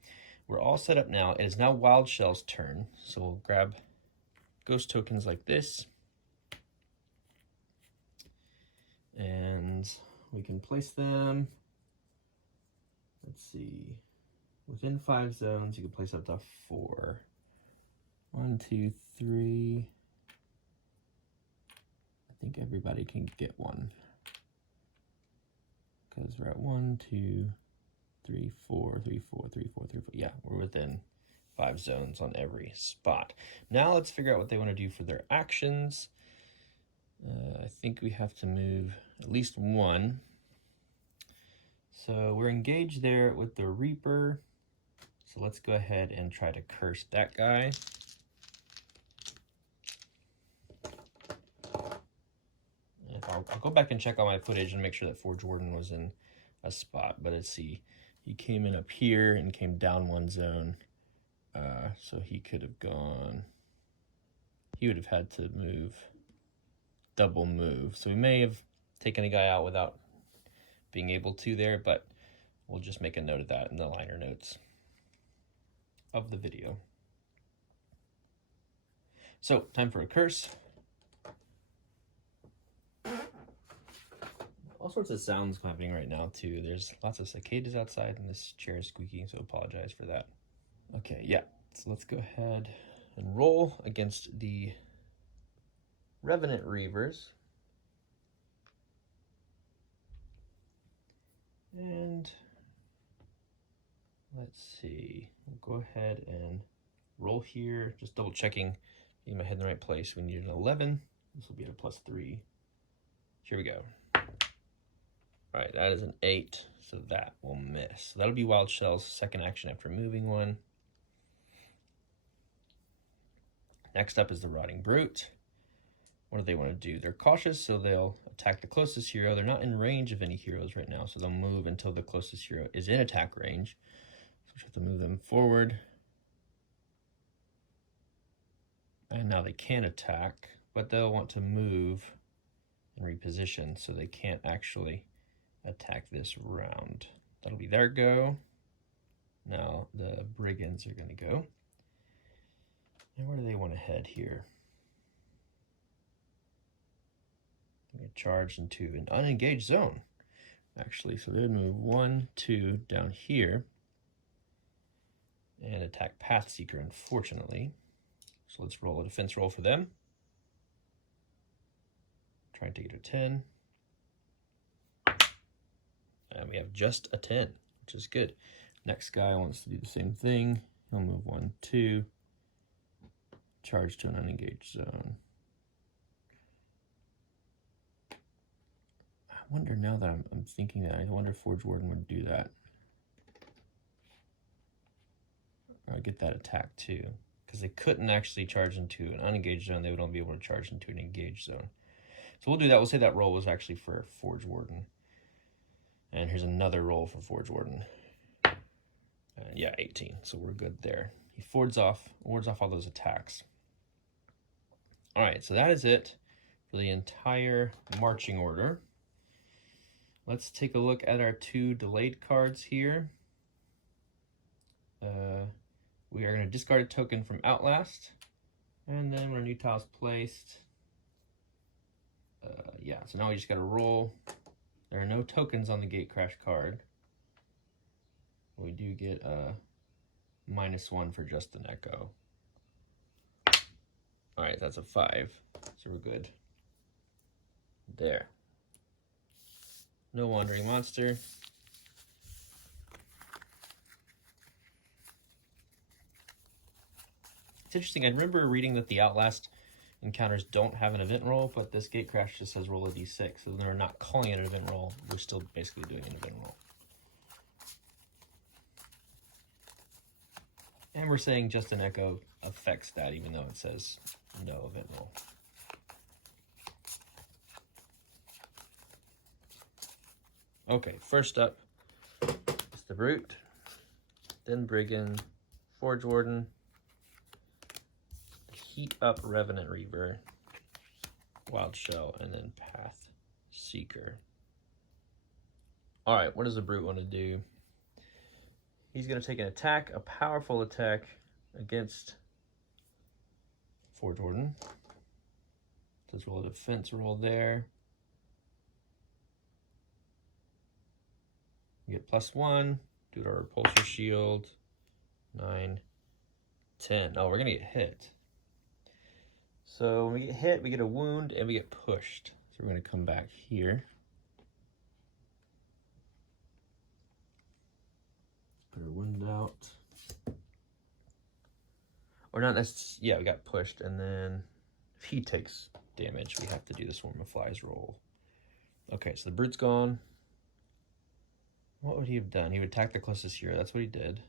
we're all set up now. It is now Wild Shell's turn. So we'll grab ghost tokens like this. And we can place them, let's see, within 5 zones. You can place up to 4. 1, 2, 3. I think everybody can get one. Because we're at 1, 2, 3, 4, 3, 4, 3, 4, 3, 4. Yeah, we're within 5 zones on every spot. Now let's figure out what they want to do for their actions. I think we have to move at least 1. So we're engaged there with the Reaper. So let's go ahead and try to curse that guy. I'll go back and check all my footage and make sure that Forge Warden was in a spot. But let's see, he came in up here and came down 1 zone. So he could have gone, he would have had to move, double move. So we may have taken a guy out without being able to there, but we'll just make a note of that in the liner notes of the video. So time for a curse. All sorts of sounds happening right now too. There's lots of cicadas outside and this chair is squeaky, so apologize for that. Okay, yeah, so let's go ahead and roll against the Revenant Reavers. And let's see, we'll go ahead and roll here, just double checking, getting my head in the right place. We need an 11. This will be at a +3. Here we go. All right, that is an 8, so that will miss. So that'll be Wild Shell's second action after moving 1. Next up is the Rotting Brute. What do they want to do? They're cautious, so they'll attack the closest hero. They're not in range of any heroes right now, so they'll move until the closest hero is in attack range. So we have to move them forward. And now they can attack, but they'll want to move reposition, so they can't actually attack this round. That'll be their go. Now the brigands are going to go. And where do they want to head here? They charge into an unengaged zone, actually. So they would move 1, 2 down here and attack Pathseeker, unfortunately. So let's roll a defense roll for them. Try and take it to 10. And we have just a 10, which is good. Next guy wants to do the same thing. He'll move 1, 2, charge to an unengaged zone. I wonder, now that I'm thinking that, I wonder if Forge Warden would do that. Or get that attack too. Because they couldn't actually charge into an unengaged zone. They would only be able to charge into an engaged zone. So we'll do that. We'll say that roll was actually for Forge Warden. And here's another roll for Forge Warden. Yeah, 18. So we're good there. He wards off all those attacks. All right, so that is it for the entire marching order. Let's take a look at our 2 delayed cards here. We are going to discard a token from Outlast. And then when our new tile is placed, yeah, so now we just got to roll. There are no tokens on the Gate Crash card. We do get a -1 for just an echo. All right, that's a 5, so we're good. There. No Wandering Monster. It's interesting, I remember reading that the Outlast encounters don't have an event roll, but this Gate Crash just says roll a d6, so they're not calling it an event roll. We're still basically doing an event roll. And we're saying just an echo affects that, even though it says no event roll. Okay, first up is the Brute, then Brigand, Forge Warden, Heat Up Revenant Reaver, Wild Shell, and then Pathseeker. All right, what does the Brute want to do? He's going to take an attack, a powerful attack, against Forge Warden. Let's roll a defense roll there. You get +1, do our Repulsor Shield, 9, 10. Oh, we're going to get hit. So when we get hit, we get a wound, and we get pushed. So we're going to come back here. Put our wound out. Or not, that's, yeah, we got pushed, and then if he takes damage, we have to do the Swarm of Flies roll. Okay, so the Brute's gone. What would he have done? He would attack the closest hero. That's what he did.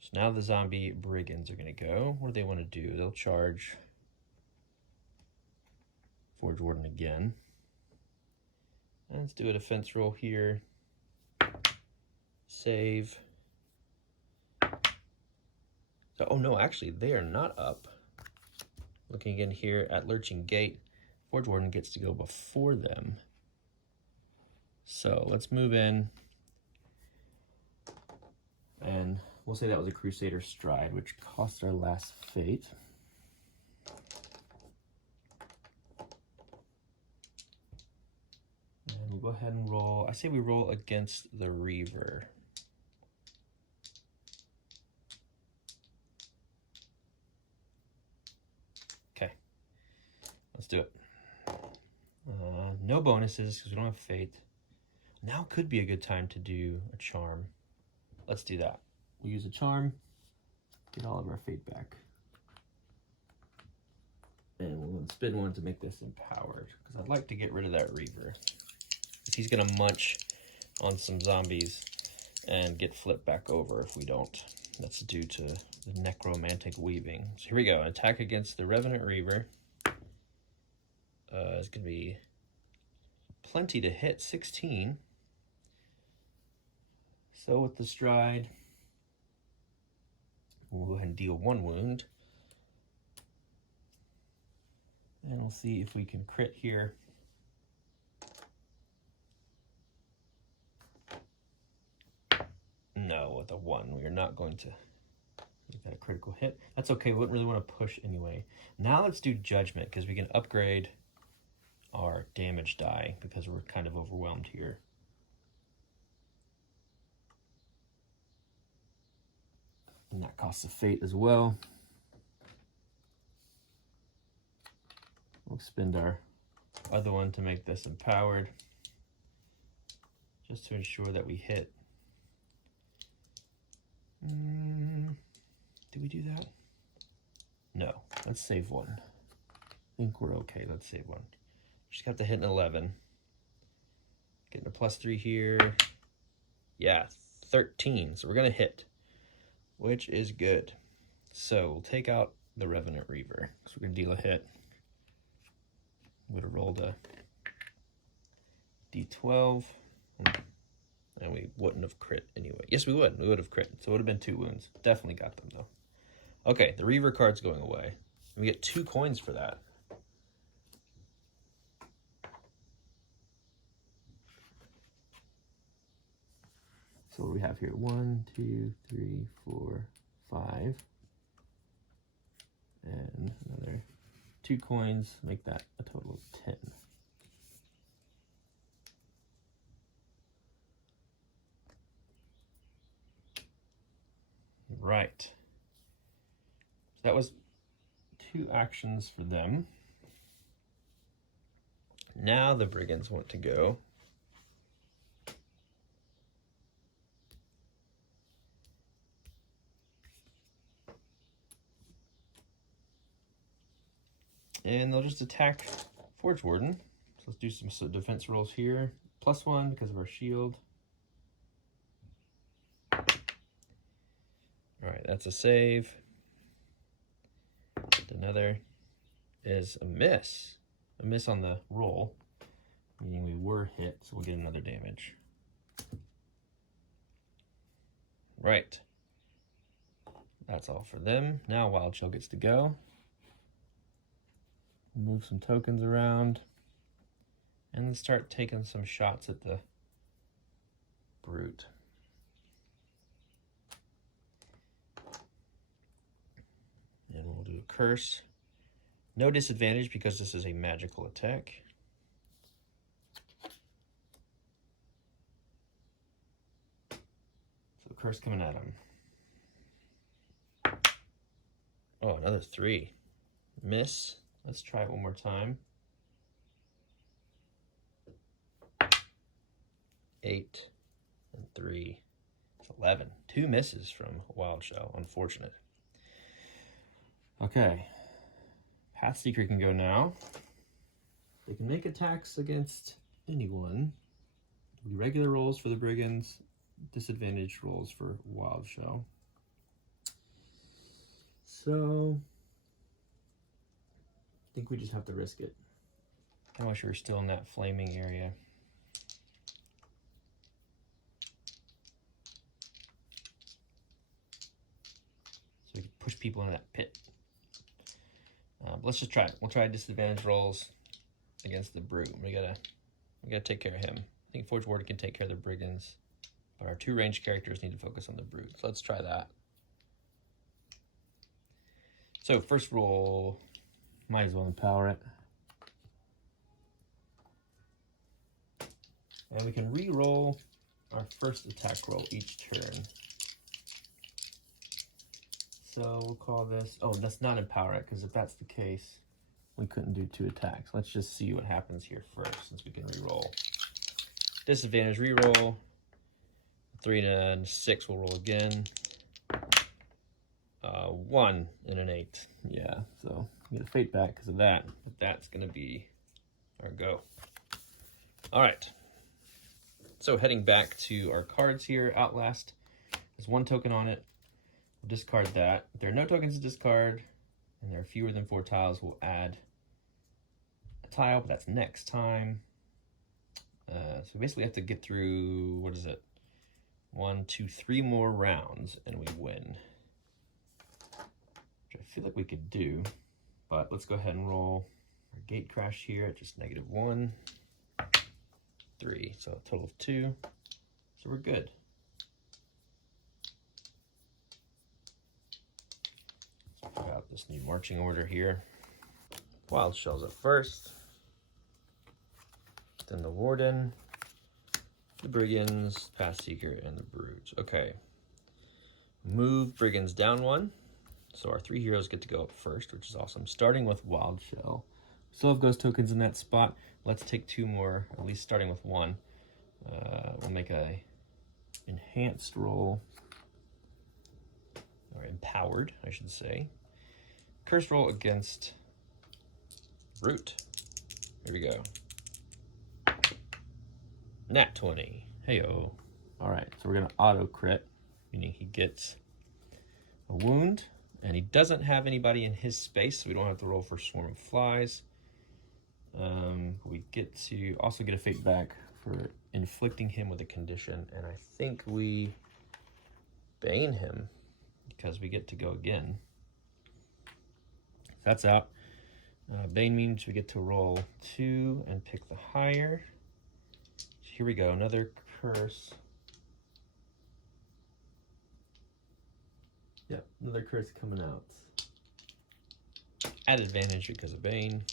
So now the zombie brigands are going to go. What do they want to do? They'll charge Forge Warden again. And let's do a defense roll here. Save. So, oh no, actually, they are not up. Looking again here at Lurching Gate, Forge Warden gets to go before them. So let's move in. And we'll say that was a Crusader Stride, which cost our last fate. And we'll go ahead and roll. I say we roll against the Reaver. Okay, let's do it. No bonuses because we don't have fate. Now could be a good time to do a charm. Let's do that. We'll use a charm, get all of our fate back. And we'll spin one to make this empowered, because I'd like to get rid of that Reaver. Because he's going to munch on some zombies and get flipped back over if we don't. That's due to the necromantic weaving. So here we go. Attack against the Revenant Reaver. It's going to be plenty to hit, 16. So with the Stride, we'll go ahead and deal 1 wound. And we'll see if we can crit here. No, with a 1, we are not going to make that a critical hit. That's okay, we wouldn't really want to push anyway. Now let's do Judgment, because we can upgrade our damage die, because we're kind of overwhelmed here. And that costs a fate as well. We'll spend our other one to make this empowered, just to ensure that we hit. Do we do that? No, let's save one. I think we're okay, let's save one. Just got to hit an 11. Getting a +3 here. Yeah, 13, so we're gonna hit, which is good. So we'll take out the Revenant Reaver, so we're gonna deal a hit. Would have rolled a d12, and we wouldn't have crit anyway. Yes, we would. We would have crit, so it would have been 2 wounds. Definitely got them, though. Okay, the Reaver card's going away. We get 2 coins for that. So what do we have here? 1, 2, 3, 4, 5. And another 2 coins, make that a total of 10. Right. So that was 2 actions for them. Now the brigands want to go. And they'll just attack Forge Warden. So let's do some defense rolls here. +1 because of our shield. All right, that's a save. And another is a miss. A miss on the roll, meaning we were hit, so we'll get another damage. Right. That's all for them. Now Wild Shell gets to go. Move some tokens around and then start taking some shots at the brute. And we'll do a curse. No disadvantage because this is a magical attack. So curse coming at him. Oh, another 3. Miss. Let's try it one more time. 8 and 3. It's 11. 2 misses from Wild Shell. Unfortunate. Okay. Path Seeker can go now. They can make attacks against anyone. Regular rolls for the brigands, disadvantage rolls for Wild Shell. So I think we just have to risk it. I wish we were still in that flaming area. So we can push people into that pit. Let's just try it. We'll try disadvantage rolls against the brute. We gotta take care of him. I think Forge Warden can take care of the brigands, but our 2 ranged characters need to focus on the brute. So let's try that. So first roll, might as well empower it. And we can re-roll our first attack roll each turn. So we'll call this, oh, that's not empower it, because if that's the case, we couldn't do 2 attacks. Let's just see what happens here first, since we can re-roll. Disadvantage re-roll. 3 and 6 will roll again. 1 and an 8. Yeah, so we get a fate back because of that. But that's going to be our go. All right. So heading back to our cards here, Outlast. There's 1 token on it. We'll discard that. If there are no tokens to discard, and there are fewer than 4 tiles, we'll add a tile, but that's next time. So we basically have to get through, what is it? 1, 2, 3 more rounds, and we win. Which I feel like we could do, but let's go ahead and roll Our gate crash here at just -1, 3, so a total of 2. So we're good. Let's put out this new marching order here. Wild Shells up first, then the Warden, the Brigands, Path Seeker, and the Brute. Okay. Move Brigands down 1. So our 3 heroes get to go up first, which is awesome. Starting with Wild Shell. Still have ghost tokens in that spot. Let's take 2 more, at least starting with 1. We'll make a enhanced roll, or empowered, I should say. Cursed roll against Brute. Here we go. Nat 20. Heyo. All right, so we're gonna auto crit, meaning he gets a wound, and he doesn't have anybody in his space, so we don't have to roll for Swarm of Flies. We get to also get a fate back for inflicting him with a condition, and I think we bane him because we get to go again. That's out. Bane means we get to roll 2 and pick the higher. So here we go, another curse. Yep, another curse coming out. At advantage because of Bane.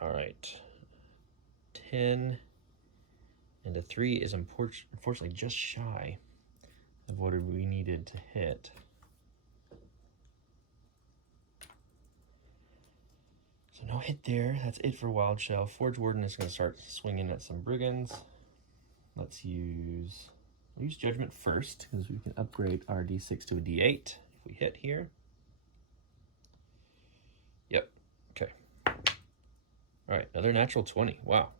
All right. 10 and a 3 is unfortunately just shy of what we needed to hit. So no hit there. That's it for Wild Shell. Forge Warden is going to start swinging at some Brigands. We'll use Judgment first because we can upgrade our D6 to a D8 if we hit here. Yep. Okay. All right, another natural 20. Wow.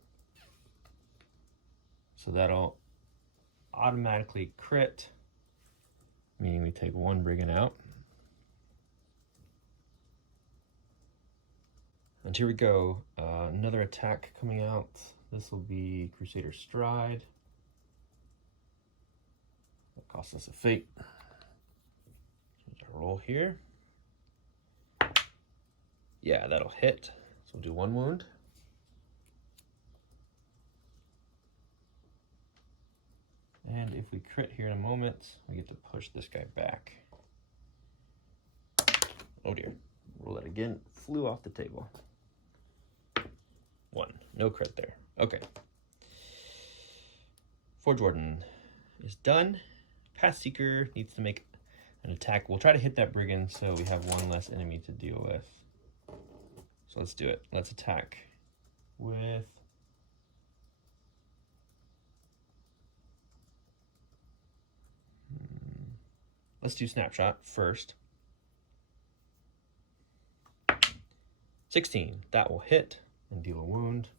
So that'll automatically crit, meaning we take 1 Brigand out. And here we go, another attack coming out. This will be Crusader Stride. That costs us a fate. Here's our roll here. Yeah, that'll hit. So we'll do 1 wound. And if we crit here in a moment, we get to push this guy back. Oh dear, roll that again, flew off the table. 1, no crit there. Okay. Forge Warden is done. Path Seeker needs to make an attack. We'll try to hit that Brigand so we have 1 less enemy to deal with. So let's do it. Let's attack with... Let's do Snapshot first. 16, that will hit and deal a wound.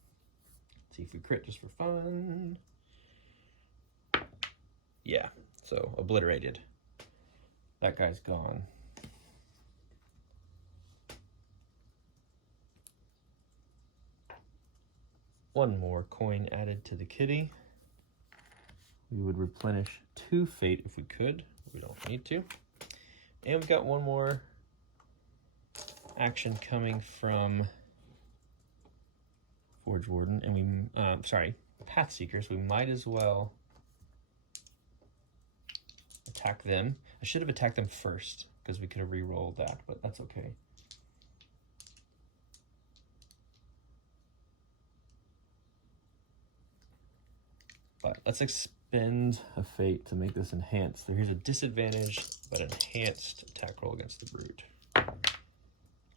Let's see if we crit just for fun. Yeah, so obliterated. That guy's gone. One more coin added to the kitty. We would replenish 2 fate if we could. We don't need to. And we've got 1 more action coming from Forge Warden, and we, Path Seekers. We might as well attack them. I should have attacked them first because we could have re-rolled that, but that's okay. But let's expend a fate to make this enhanced. So here's a disadvantage, but enhanced attack roll against the Brute.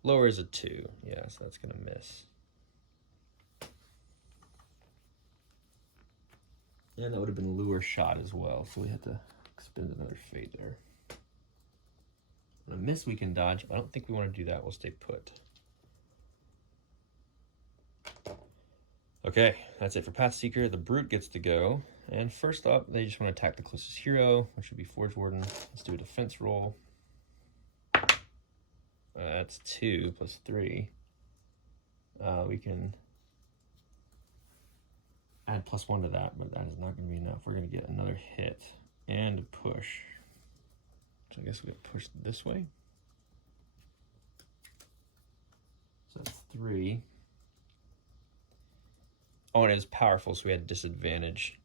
Lower is a 2. Yeah, so that's gonna miss. And that would have been lure shot as well, so we had to expend another fate there. On a miss we can dodge, but I don't think we want to do that. We'll stay put. Okay, that's it for Path Seeker. The Brute gets to go. And first up, they just want to attack the closest hero, which would be Forge Warden. Let's do a defense roll. That's 2 plus 3. We can add +1 to that, but that is not going to be enough. We're going to get another hit and a push. So I guess we have pushed this way. 3. Oh, and it was powerful, so we had a disadvantage.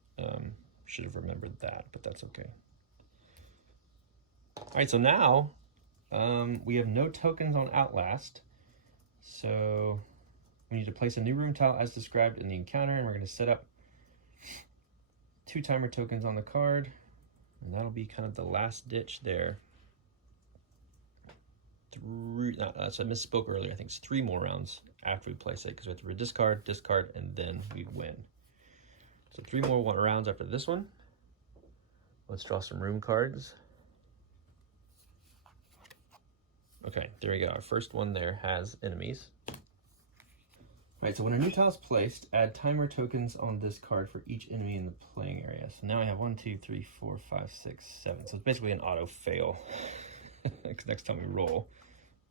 Should have remembered that, but that's okay. All right, so now we have no tokens on Outlast. So we need to place a new room tile as described in the encounter, and we're going to set up 2 timer tokens on the card, and that'll be kind of the last ditch there. I misspoke earlier. I think it's 3 more rounds after we place it, because we have to discard, discard, and then we win. So 3 more rounds after this one. Let's draw some room cards. Okay, there we go. Our first one there has enemies. All right, so when a new tile is placed, add timer tokens on this card for each enemy in the playing area. So now I have 1, 2, 3, 4, 5, 6, 7. So it's basically an auto fail next time we roll.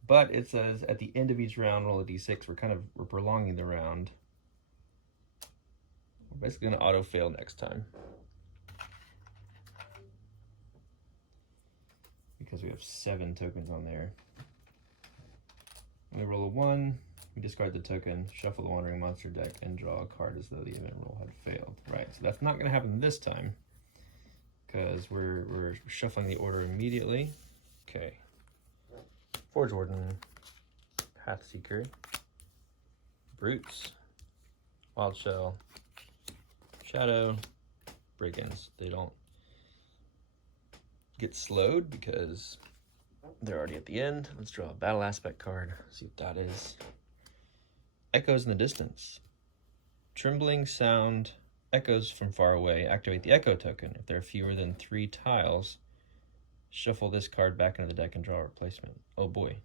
But it says at the end of each round, roll a d6. We're prolonging the round. We're basically gonna auto fail next time, because we have 7 tokens on there. We roll a 1, we discard the token, shuffle the wandering monster deck, and draw a card as though the event roll had failed. Right, so that's not going to happen this time, because we're shuffling the order immediately. Okay. Forge Warden, Pathseeker, Brutes, Wild Shell, Shadow, Brigands. They don't get slowed because they're already at the end. Let's draw a battle aspect card, see what that is. Echoes in the distance. Trembling sound echoes from far away. Activate the echo token. If there are fewer than 3 tiles, shuffle this card back into the deck and draw a replacement. Oh boy.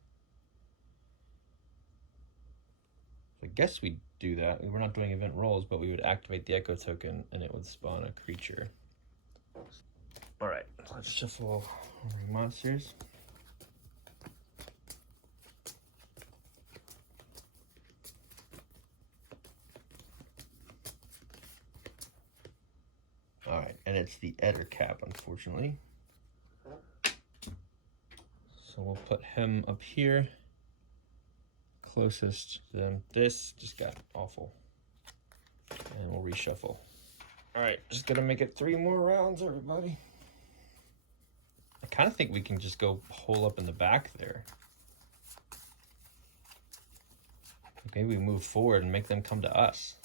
I guess we'd do that. We're not doing event rolls, but we would activate the echo token and it would spawn a creature. All right, let's shuffle monsters. All right, and it's the Eder Cap, unfortunately. So we'll put him up here, closest to them. This just got awful. And we'll reshuffle. All right, just gonna make it 3 more rounds, everybody. I kind of think we can just go hole up in the back there. Maybe we move forward and make them come to us.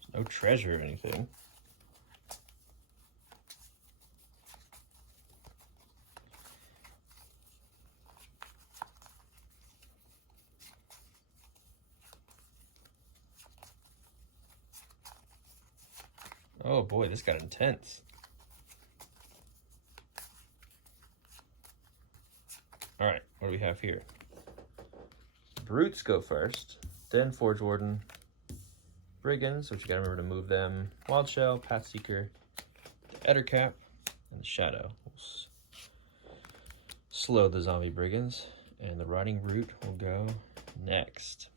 There's no treasure or anything. Oh boy, this got intense. All right, what do we have here? Brutes go first, then Forge Warden, Brigands, which you gotta remember to move them, Wild Shell, Pathseeker, Eder Cap, and the Shadow. We'll slow the zombie Brigands, and the Riding Root will go next.